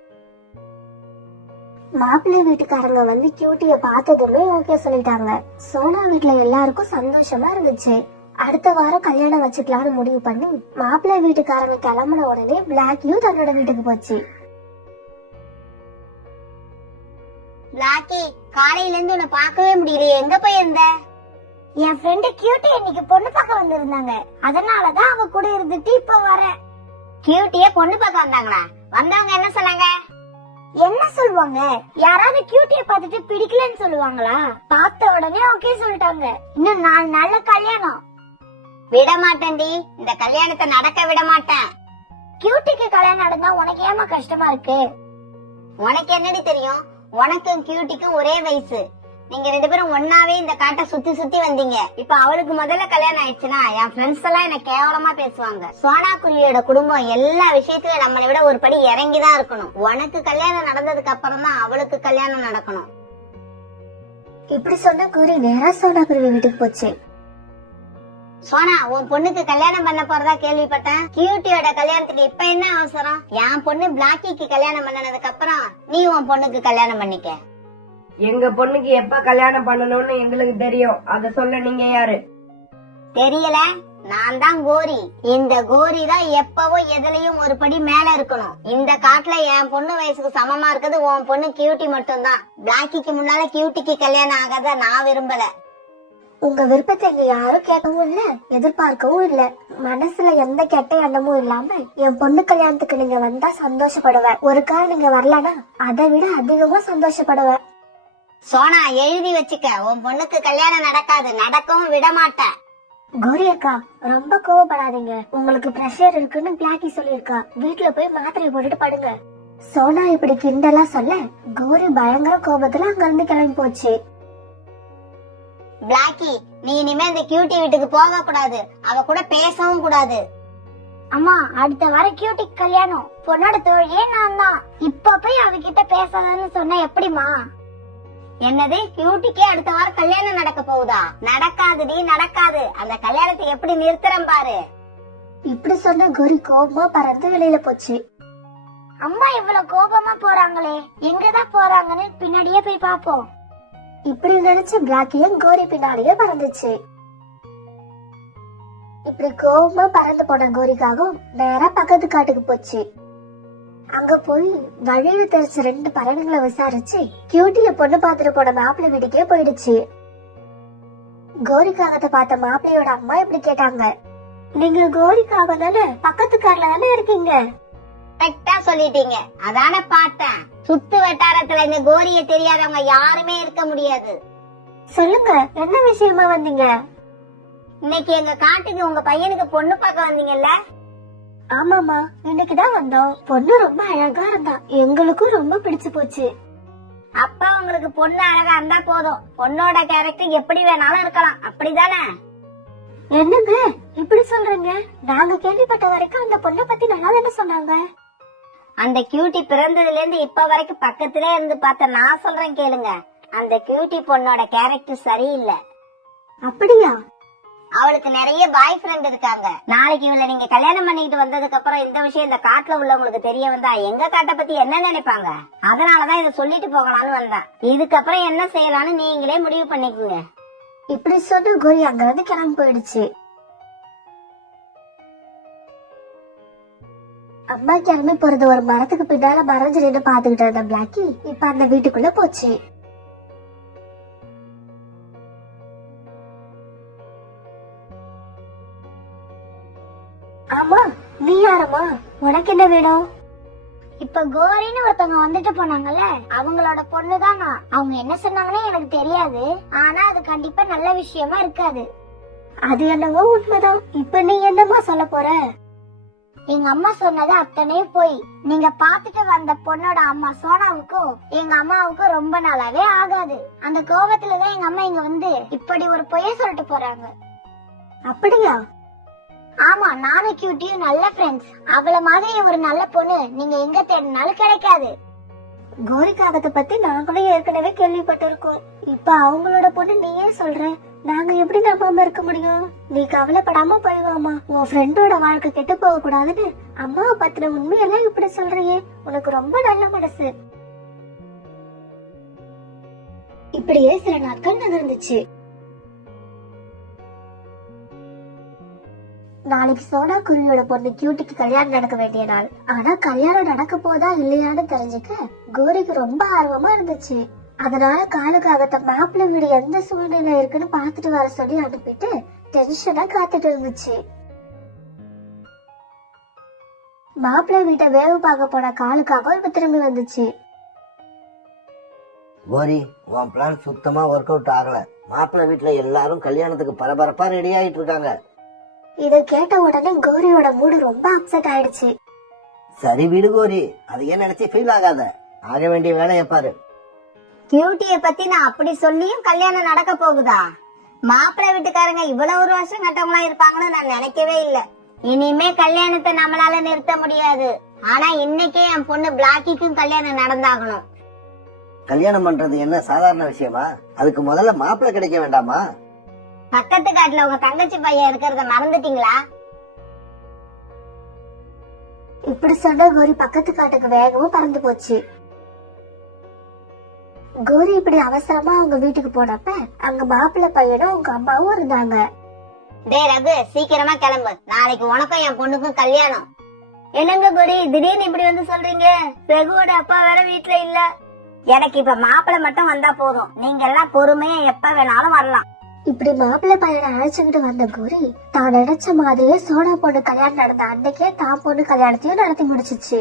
மாப்பிள்ளை வீட்டுக்காரங்க வந்து கியூட்டிய பார்த்ததுமே ஓகே சொல்லிட்டாங்க. சோனா வீட்டுல எல்லாருக்கும் சந்தோஷமா இருந்துச்சு. அடுத்த வாரம் கல்யாணம் வச்சுக்கலாம்னு முடிவு பண்ணி மாப்பிள்ளை வீட்டுக்காரங்க கிளம்புன உடனே பிளாக்கியும் தன்னோட வீட்டுக்கு போச்சு. பிளாக்கி, காலையில இருந்து உன்னை பார்க்கவே முடியலையே, எங்க போயிருந்த? என் ஃப்ரெண்டு கியூட்டி இன்னைக்கு பொண்ணு பார்க்க வந்திருந்தாங்க. அதனாலதான் அவ கூட இருந்துட்டு இப்ப வரேன். கியூட்டிய பொண்ணு பார்க்க வந்தாங்களா? வந்தவங்க என்ன சொன்னாங்க? என்ன சொல்லுவாங்க? யாராவது கியூட்டிய பார்த்துட்டு பிடிக்கலன்னு சொல்லுவாங்களா? பார்த்த உடனே ஓகே சொல்லிட்டாங்க. இன்னும் 4 நாள்ல கல்யாணம். விட மாட்டேன்டி, இந்த கல்யாணத்தை நடக்க விட மாட்டேன். கியூட்டிக்கு கல்யாணம் நடந்தா உனக்கு ஏமா கஷ்டமா இருக்கு? உனக்கு என்னடி தெரியும்? உனக்கும் கியூட்டிக்கும் ஒரே வயசு. நீங்க 2 பேரும் ஒன்னாவே இந்த காட்டை சுத்தி சுத்தி வந்தீங்க. இப்ப அவளுக்கு முதல்ல கல்யாணம் ஆயிடுச்சுன்னா என் ஃப்ரெண்ட்ஸ் எல்லாம் என்ன கேவலமா பேசுவாங்க. சோனா குருவியோட குடும்பம் எல்லா விஷயத்திலும் நம்மளை விட ஒரு படி இறங்கிதான் இருக்கணும். உனக்கு கல்யாணம் நடந்ததுக்கு அப்புறம் தான் அவளுக்கு கல்யாணம் நடக்கணும். இப்படி சொன்ன குருவி நேரா சோனா குருவி வீட்டுக்கு போச்சு. சோனா, உன் பொண்ணுக்கு கல்யாணம் பண்ண போறதா கேள்விப்பட்டேன். கியூட்டியோட கல்யாணத்துக்கு இப்ப என்ன அவசரம்? என் பொண்ணு பிளாக்கிக்கு கல்யாணம் பண்ணனதுக்கு அப்புறம் நீ உன் பொண்ணுக்கு கல்யாணம் பண்ணிக்க. எங்க பொண்ணுக்கு எப்ப கல்யாணம் பண்ணணும்னு எங்களுக்கு தெரியும். அத சொல்ல நீங்க யாரு? தெரியல, நான் தான் கோரி. இந்த கோரி தான் எப்பவோ எதுலயும் ஒரு படி மேல இருக்கணும். இந்த காட்டுல என் பொண்ணு வயசுக்கு சமமா இருக்குது உன் பொண்ணு கியூட்டி மட்டும்தான். பிளாக்கிக்கு முன்னால கியூட்டிக்கு கல்யாணம் ஆகாத நான் விரும்பல. உங்க விருப்பத்தை இங்க யாரும் கேட்கவும் இல்ல, எதிர்பார்க்கவும் இல்ல. மனசுல எந்த கெட்ட எண்ணமும் இல்லாம என் பொண்ணு கல்யாணத்துக்கு நீங்க வந்தா சந்தோஷப்படுவேன். ஒரு கால் நீங்க வரலனா அதை விட அதிகமா சந்தோஷப்படுவேன். சோனா, எழுதி வச்சுக்க, உன் பொண்ணுக்கு கல்யாணம் நடக்காது, நடக்கவும் விட மாட்டேன். கோரி அக்கா, ரொம்ப கோவப்படாதீங்க. உங்களுக்கு பிரஷர் இருக்குன்னு பிளாக்கி சொல்லிருக்கா. வீட்டுல போய் மாத்திரையை போட்டுட்டு படுங்க. சோனா இப்படி கிண்டலா சொல்ல கோரி பயங்கர கோபத்துல அங்க இருந்து கிளம்பி போச்சு. பிளாக்கி, நீ இனிமே இந்த கியூட்டி வீட்டுக்கு போக கூடாது, அவ கூட பேசவும் கூடாது. அம்மா, அடுத்த வாரம் கியூட்டிக்கு கல்யாணம். பொண்ணோட தோழியே நான் தான். இப்ப போய் அவகிட்ட பேசாதன்னு சொன்னா எப்படிமா? என்னது, கியூட்டிக்கே அடுத்த வாரம் கல்யாணம் நடக்க போகுதா? நடக்காதுடி, நடக்காது. அந்த கல்யாணத்தை எப்படி நிறுத்துறேன் பாரு. இப்படி சொன்ன கோரி கோபமா பறந்து வெளியில போச்சு. அம்மா இவ்வளவு கோபமா போறாங்களே, எங்கதான் போறாங்கன்னு பின்னாடியே போய் பாப்போம். இப்படி நினைச்சு பிளாக்கியும் கோரி பின்னாடியே பறந்துச்சு. இப்படி கோபமா பறந்து போன கோரிக்காகவும் நேரா பக்கத்து காட்டுக்கு போச்சு. அங்க போய் வழியில தெரிச்ச 2 பறவைகளை விசாரிச்சு கியூட்டிய பொண்ணு பாத்துட்டு போன மாப்பிள்ளை வீட்டுக்கே போயிடுச்சு. கோரிக்காகத்தை பார்த்த மாப்பிள்ளையோட அம்மா இப்படி கேட்டாங்க, நீங்க கோரிக்காக தானே பக்கத்து கார்ல தானே இருக்கீங்க? கரெக்டா சொல்லிட்டீங்க, அதான பார்த்தேன். சுத்து வட்டாரத்துல இந்த கோரிய தெரியாதவங்க யாருமே இருக்க முடியாது. சொல்லுங்க, என்ன விஷயமா வந்தீங்க? இன்னைக்கு எங்க காட்டுக்கு உங்க பையனுக்கு பொண்ணு பார்க்க வந்தீங்கல்ல? ஆமாமா, இன்னைக்குதான் வந்தோம். பொண்ணு ரொம்ப அழகா இருந்தா, எங்களுக்கும் ரொம்ப பிடிச்சு போச்சு. அப்பா, உங்களுக்கு பொண்ணு அழகா இருந்தா போதும். பொண்ணோட கேரக்டர் எப்படி வேணாலும் இருக்கலாம், அப்படிதானே? என்னங்க இப்படி சொல்றீங்க? நாங்க கேள்விப்பட்ட வரைக்கும் அந்த பொண்ணை பத்தி நல்லா தானே சொன்னாங்க. அந்த கியூட்டி பிறந்ததுல இருந்து இப்ப வரைக்கும் பக்கத்திலே இருந்து பார்த்த நான் சொல்றேன் கேளுங்க. அந்த கியூட்டி பொண்ணோட கேரக்டர் சரியில்லை. அப்படியா? அவளுக்கு நிறைய பாய் ஃப்ரெண்ட் இருக்காங்க. நாளைக்கு இவளை நீங்க கல்யாணம் பண்ணிட்டு வந்ததுக்கு அப்புறம் இந்த விஷயம் இந்த காட்டுல உள்ளவங்களுக்கு தெரிய வந்தா எங்க காட்டை பத்தி என்ன நினைப்பாங்க? அதனாலதான் இதை சொல்லிட்டு போகலான்னு வந்தேன். இதுக்கப்புறம் என்ன செய்யலாம்னு நீங்களே முடிவு பண்ணிக்கோங்க. இப்படி சொன்ன கோரி அங்க இருந்து கிளம்பி போயிடுச்சு. அம்மா கிளம்பி போறது ஒரு மரத்துக்கு பின்னால மறைஞ்சு நின்று பாத்துக்கிட்டு இருந்த பிளாக்கி இப்ப அந்த வீட்டுக்குள்ள போச்சு. ஆமா, நீ யாரம்மா? உனக்கு என்ன வேணும்? இப்ப கோரின்னு ஒருத்தவங்க வந்துட்டு போனாங்கல்ல, அவங்களோட பொண்ணுதான் நான். அவங்க என்ன சொன்னாங்கன்னு எனக்கு தெரியாது, ஆனா அது கண்டிப்பா நல்ல விஷயமா இருக்காது. அது என்னவோ உண்மைதான். இப்ப நீ என்னமா சொல்ல போற? எங்க அம்மா சொன்னது அத்தனையும் போய். நீங்க பாத்துட்டு வந்த பொண்ணோட அம்மா சோனாவுக்கும் எங்க அம்மாவுக்கும் ரொம்ப நாளாவே ஆகாது. அந்த கோபத்துலதான் எங்க அம்மா இங்க வந்து இப்படி ஒரு பொய்ய சொல்லிட்டு போறாங்க. அப்படியா? ஆமா, நானும் கியூட்டியும் நல்ல ஃப்ரெண்ட்ஸ். அவள மாதிரி ஒரு நல்ல பொண்ணு நீங்க எங்க தேடினாலும் கிடைக்காது. கோரிக்காகத்தை பத்தி நாங்களும் ஏற்கனவே கேள்விப்பட்டிருக்கோம். இப்ப அவங்களோட பொண்ணு நீ ஏன் சொல்ற? நாங்க எப்படி நம்பாம இருக்க முடியும்? நீ கவலைப்படாம போய்வாமா. உன் ஃப்ரெண்டோட வாழ்க்கை கெட்டு போக கூடாதுன்னு அம்மாவை பத்தின உண்மையெல்லாம் இப்படி சொல்றியே, உனக்கு ரொம்ப நல்ல மனசு. இப்படியே சில நாட்கள் நகர்ந்துச்சு. நாளைக்கு சோனா குருவியோட பொண்ணு கியூட்டிக்கு கல்யாணம் நடக்க வேண்டிய நாள். ஆனா கல்யாணம் நடக்க போதா இல்லையான்னு தெரிஞ்சுக்க கோரிக்கு ரொம்ப ஆர்வமா இருந்துச்சு. அதனால காலுக்காகத்த மாப்பிள்ளை வீடு எந்த சூழ்நிலை இருக்குன்னு பாத்துட்டு வர சொல்லி அனுப்பிட்டு டென்ஷனா காத்துட்டு இருந்துச்சு. மாப்பிள்ளை வீட்டை வேவு பார்க்க போன காலுக்காக இப்ப திரும்பி வந்துச்சு. கோரி, உன் பிளான் சுத்தமா ஒர்க் அவுட் ஆகல. மாப்பிள்ளை வீட்டுல எல்லாரும் கல்யாணத்துக்கு பரபரப்பா ரெடி ஆயிட்டு இருக்காங்க. இத கேட்ட உடனே கோரியோட மூடு ரொம்ப அப்செட் ஆயிடுச்சு. சரி விடு கோரி, அதையே நினைச்சு ஃபீல் ஆகாத. ஆக வேண்டிய வேலையை பாரு. கியூட்டிய பத்தி நான் அப்படி சொல்லியும் கல்யாணம் நடக்க போகுதா? மாப்பிள்ளை வீட்டுக்காரங்க இவ்வளவு ஒரு வருஷம் கட்டவங்களா இருப்பாங்கன்னு நான் நினைக்கவே இல்ல. இனிமே கல்யாணத்தை நம்மளால நிறுத்த முடியாது. ஆனா இன்னைக்கே என் பொண்ணு பிளாக்கிக்கும் கல்யாணம் நடந்தாகணும். கல்யாணம் பண்றது என்ன சாதாரண விஷயமா? அதுக்கு முதல்ல மாப்பிள்ளை கிடைக்க வேண்டாமா? பக்கத்து காட்டுல உங்க தங்கச்சி பையன் இருக்கிறத மறந்துட்டீங்களா? இப்படி சொன்ன கோரி பக்கத்து காட்டுக்கு வேகமா பறந்து போச்சு. கோரி இப்படி அவசரமா அவங்க வீட்டுக்கு போனப்ப அங்க மாப்பிள்ளை பையனும் அவங்க அம்மாவும் இருந்தாங்க. டே ரகு, சீக்கிரமா கிளம்பு. நாளைக்கு உனக்கும் என் பொண்ணுக்கும் கல்யாணம். என்னங்க கோரி திடீர்னு இப்படி வந்து சொல்றீங்க? ரகுவோட அப்பா வேற வீட்டுல இல்ல. எனக்கு இப்ப மாப்பிள்ளை மட்டும் வந்தா போதும். நீங்க எல்லாம் பொறுமையா எப்ப வேணாலும் வரலாம். இப்படி மாப்பிள்ளை பையனை அழைச்சுக்கிட்டு வந்த கோரி தான் நினைச்ச மாதிரியே சோனா பொண்ணு கல்யாணம் நடந்த அன்னைக்கே தான் பொண்ணு கல்யாணத்தையும் நடத்தி முடிச்சிச்சு.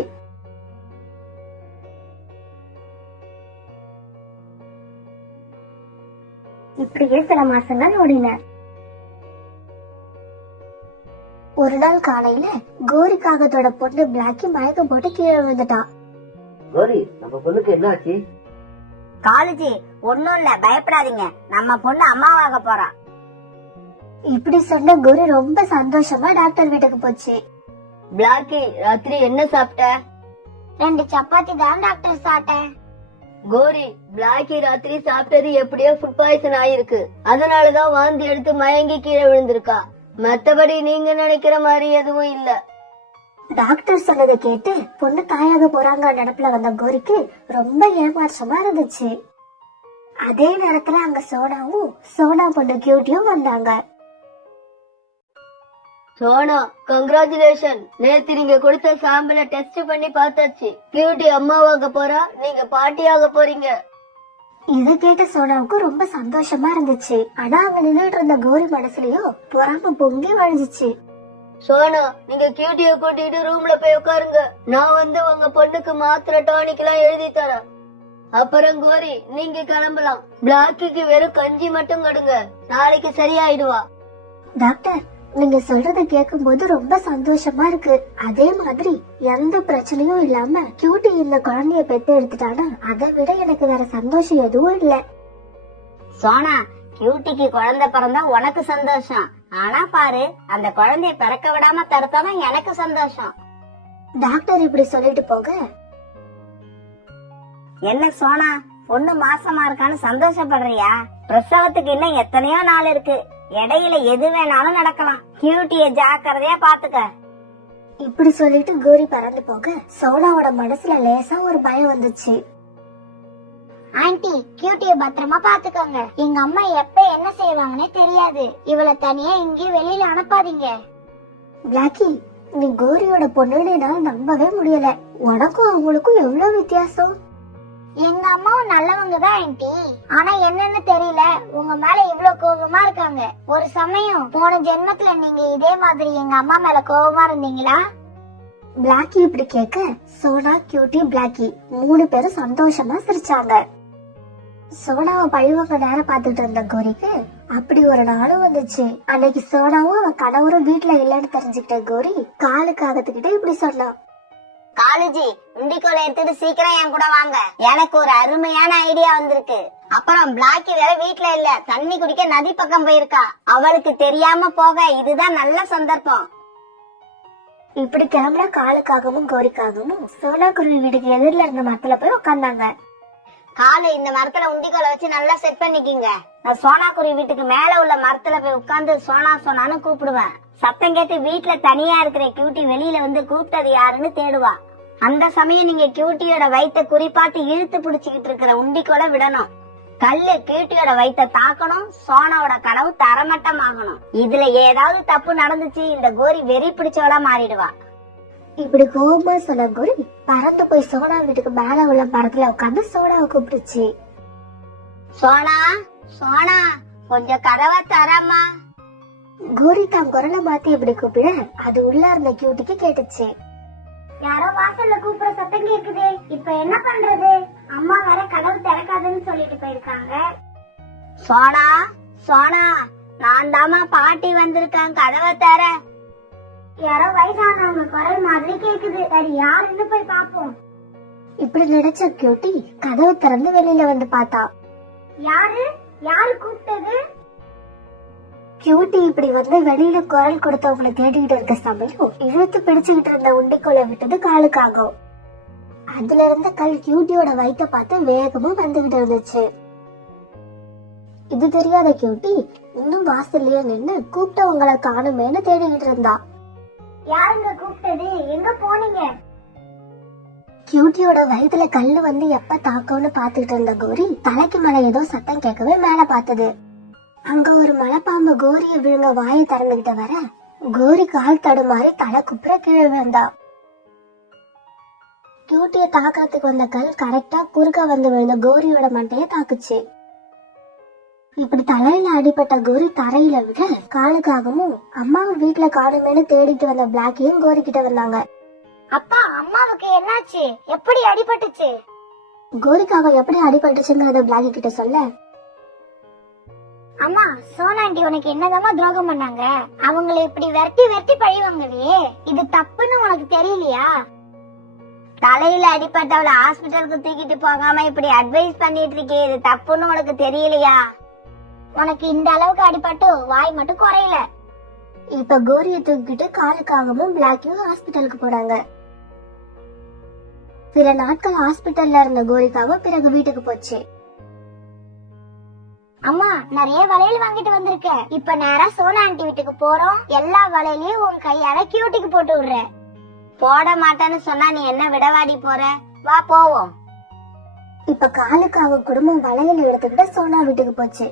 இப்படியே சில மாசங்கள் ஓடின. ஒரு நாள் காலையில கோரிக்காகத்தோட பொண்ணு பிளாக்கி மயக்கம் போட்டு கீழே விழுந்துட்டான். கோரி, நம்ம பொண்ணுக்கு என்ன ஆச்சு? காலேஜி ஒண்ணும் இல்ல, பயப்படாதீங்க. நம்ம பொண்ணு அம்மாவாக போறா. இப்படி சொன்ன கோரி ரொம்ப சந்தோஷமா டாக்டர் வீட்டுக்கு போச்சு. பிளாக்கி, ராத்திரி என்ன சாப்பிட்ட? 2 சப்பாத்தி தான் டாக்டர் சாப்பிட்டேன். கோரி, பிளாக்கி ராத்திரி சாப்பிட்டது எப்படியோ ஃபுட் பாய்சன் ஆயிருக்கு. அதனாலதான் வாந்தி எடுத்து மயங்கி கீழே விழுந்திருக்கா. மத்தபடி நீங்க நினைக்கிற மாதிரி எதுவும் இல்ல. டாக்டர் சொன்னதை கேட்டு பொண்ணு தாயாக போறாங்க நினைப்புல வந்த கோரிக்கு ரொம்ப ஏமாற்றமா இருந்துச்சு. அதே நேரத்துல அங்க சோனாவும் சோனா பொண்ணு கியூட்டியும் வந்தாங்க. சோனா, கங்க்ராச்சுலேஷன். நேத்து நீங்க கொடுத்த சாம்பிள டெஸ்ட் பண்ணி பார்த்தாச்சு. கியூட்டி அம்மாவாக போறா, நீங்க பாட்டியாக போறீங்க. இத கேட்ட சோனாவுக்கு ரொம்ப சந்தோஷமா இருந்துச்சு. ஆனா அங்க நின்றுட்டு இருந்த கோரி மனசுலயோ பொறாம பொங்கி வழிஞ்சிச்சு. சோனா, நீங்க கியூட்டிய கூட்டிட்டு ரூம்ல போய் உட்காருங்க. நான் வந்து உங்க பொண்ணுக்கு மாத்திரை டானிக் எல்லாம் எழுதி தரேன். அப்புறம் கோரி, நீங்க கிளம்பலாம். பிளாக்கிக்கு வெறும் கஞ்சி மட்டும் கொடுங்க, நாளைக்கு சரியாயிடுவா. டாக்டர், நீங்க சொல்றத கேட்கும் போது ரொம்ப சந்தோஷமா இருக்கு. அதே மாதிரி எந்த பிரச்சனையும் இல்லாம கியூட்டி இந்த குழந்தைய பெத்து எடுத்துட்டானா அதை விட எனக்கு வேற சந்தோஷம் எதுவும் இல்ல. சோனா, கியூட்டிக்கு குழந்தை பிறந்தா உனக்கு சந்தோஷம். ஆனா பாரு, அந்த குழந்தைய பிறக்க விடாம தடுத்தாதான் எனக்கு சந்தோஷம். டாக்டர் இப்படி சொல்லிட்டு போக, என்ன சோனா, பொண்ணு மாசமா இருக்கான்னு சந்தோஷப்படுறியா? பிரசவத்துக்கு இன்னும் எத்தனையோ நாள் இருக்கு. இடையில எது வேணாலும் நடக்கலாம். கியூட்டிய ஜாக்கிரதையா பாத்துக்க. இப்படி சொல்லிட்டு கோரி பறந்து போக சோனாவோட மனசுல லேசா ஒரு பயம் வந்துச்சு. ஆன்ட்டி, கியூட்டிய பத்திரமா பாத்துக்கோங்க. எங்க அம்மா எப்ப என்ன செய்வாங்கன்னே தெரியாது. இவளை தனியா இங்கேயும் வெளியில அனுப்பாதீங்க. பிளாக்கி, நீ கோரியோட பொண்ணுன்னு என்னால நம்பவே முடியல. உனக்கும் அவங்களுக்கும் எவ்வளவு வித்தியாசம். எங்க அம்மாவும் நல்லவங்க தான் ஆன்ட்டி. ஆனா என்னன்னு தெரியல, உங்க மேல இவ்வளவு கோபமா இருக்காங்க. ஒரு சமயம் போன ஜென்மத்துல நீங்க இதே மாதிரி எங்க அம்மா மேல கோபமா இருந்தீங்களா? பிளாக்கி இப்படி கேட்க சோனா, கியூட்டி, பிளாக்கி 3 பேரும் சந்தோஷமா சிரிச்சாங்க. சோனாவை பழிவாங்க நேரம் பார்த்துட்டு இருந்த கோரிக்கு அப்படி ஒரு நாளும் வந்துச்சு. அன்னைக்கு சோனாவும் அவன் கணவரும் வீட்டுல இல்லைன்னு தெரிஞ்சுக்கிட்ட கோரி காலுக்காகத்துக்கிட்ட இப்படி சொன்னான். காலேஜி உண்டிக்கோலை எடுத்துட்டு சீக்கிரம் என் கூட வாங்க, எனக்கு ஒரு அருமையான ஐடியா வந்திருக்கு. அப்புறம் பிளாக்கி வேற வீட்டுல இல்ல, தண்ணி குடிக்க நதி பக்கம் போயிருக்கா. அவளுக்கு தெரியாம போக இதுதான் நல்ல சந்தர்ப்பம். இப்படி கிளம்புனா காலுக்காகவும் கோரிக்காகவும் சோனா குருவி வீட்டுக்கு எதிரில இருந்த மரத்துல போய் உட்கார்ந்தாங்க. காலு இந்த மரத்துல உண்டிக்கோலை வச்சு நல்லா செட் பண்ணிக்கிங்க. நான் சோனாக்குருவி வீட்டுக்கு மேல உள்ள மரத்துல போய் உட்கார்ந்து சோனா சோனான்னு கூப்பிடுவேன். சத்தம் கேட்டு வீட்டுல தனியா இருக்கிற கியூட்டி வெளியில வந்து கூப்பிட்டது யாருன்னு தேடுவா. அந்த சமயம் நீங்க கியூட்டியோட வயித்தை குறிப்பாத்து இழுத்து பிடிச்சுக்கிட்டு இருக்கிற உண்டிக்கோலை விடணும். கல்லு கியூட்டியோட வயித்தை தாக்கணும். சோனாவோட கனவு தரமட்டம் ஆகணும். இதுல ஏதாவது தப்பு நடந்துச்சு, இந்த கோரி வெறி பிடிச்சவளா மாறிடுவா. இப்படி கோபமா சொன்ன கோரி பறந்து போய் சோனா வீட்டுக்கு மேல உள்ள மரத்துல உட்கார்ந்து சோனாவை கூப்பிடுச்சு. சோனா சோனா கொஞ்சம் கதவை தரமா. கோரி தான் குரலை மாத்தி இப்படி கூப்பிட அது உள்ள இருந்த கியூட்டிக்கு கேட்டுச்சு. யாரோ வாசல்ல கூப்பிடுற சத்தம் கேக்குது. இப்ப என்ன பண்றது? அம்மா வேற கதவு திறக்காதுன்னு சொல்லிட்டு போயிருக்காங்க. சோனா சோனா நான் தாமா பாட்டி வந்திருக்கேன், கதவை தர. யாரோ வயசானவங்க குரல் மாதிரி கேக்குது. சரி யாருன்னு போய் பாப்போம். இப்படி நினைச்ச கியூட்டி கதவு திறந்து வெளியில வந்து பார்த்தா. யாரு யாரு கூப்பிட்டது? கியூட்டி இப்படி வந்து வெளியில குரல் கொடுத்தவங்களை தேடிக்கிட்டு இருக்க சமயம் இழுத்து பிடிச்சுக்கிட்டு இருந்த உண்டிக்கோலை விட்டது காலுக்காகும். அதுல இருந்த கல் கியூட்டியோட வயித்தை பார்த்து வேகமா வந்துகிட்டு இருந்துச்சு. இது தெரியாத கியூட்டி இன்னும் வாசல்லயே நின்னு கூப்பிட்டவங்களை காணுமேன்னு தேடிக்கிட்டு இருந்தா. யாருங்க கூப்பிட்டது? எங்க போனீங்க? கியூட்டியோட வயித்துல கல்லு வந்து எப்ப தாக்கும்னு பாத்துக்கிட்டு இருந்த கோரி தலைக்கு மேல ஏதோ சத்தம் கேட்கவே மேல பார்த்தது. அங்க ஒரு மலைப்பாம்பு கோரிய விழுங்க வாயை திறந்துகிட்ட வர கோரி கால் தடுமாறி தலை குப்புற கீழே விழுந்தா. கியூட்டிய தாக்குறதுக்கு வந்த கல் கரெக்டா குறுக்க வந்து விழுந்த கோரியோட மண்டைய தாக்குச்சு. இப்படி தலையில அடிபட்ட கோரி தரையில விட காலுக்காகவும் அம்மாவும் வீட்டுல காணுமேனு தேடிட்டு வந்த பிளாக்கியும் கோரி கிட்ட வந்தாங்க. அப்பா அம்மாவுக்கு என்னாச்சு? எப்படி அடிபட்டுச்சு? கோரிக்காக எப்படி அடிபட்டுச்சுங்கிறத பிளாக்கி கிட்ட சொல்ல, அம்மா சோனா ஆண்டி உனக்கு என்னதாம்மா துரோகம் பண்ணாங்க? அவங்கள இப்படி விரட்டி விரட்டி பழிவாங்கலையே, இது தப்புன்னு உனக்கு தெரியலையா? தலையில அடிப்பட்டவளை ஹாஸ்பிட்டலுக்கு தூக்கிட்டு போகாம இப்படி அட்வைஸ் பண்ணிட்டு இருக்கே, இது தப்புன்னு உனக்கு தெரியலையா? உனக்கு இந்த அளவுக்கு அடிபட்டு வாய் மட்டும் குறையல. இப்ப கோரிய தூக்கிட்டு காலுக்காகவும் பிளாக்கியும் ஹாஸ்பிட்டலுக்கு போனாங்க. சில நாட்கள் ஹாஸ்பிட்டல்ல இருந்த கோரிக்காவும் பிறகு வீட்டுக்கு போச்சு. அம்மா நிறைய வளையல் வாங்கிட்டு வந்திருக்க. இப்ப நேரா சோனா ஆண்டி வீட்டுக்கு போறோம். எல்லா வளையலையும் உன் கையால கியூட்டிக்கு போட்டு விடுற. போட மாட்டேன்னு சொன்னா நீ என்ன விடவாடி போற? வா போவோம். இப்ப காலுக்காக குடும்பம் வளையல் எடுத்துக்கிட்டு சோனா வீட்டுக்கு போச்சு.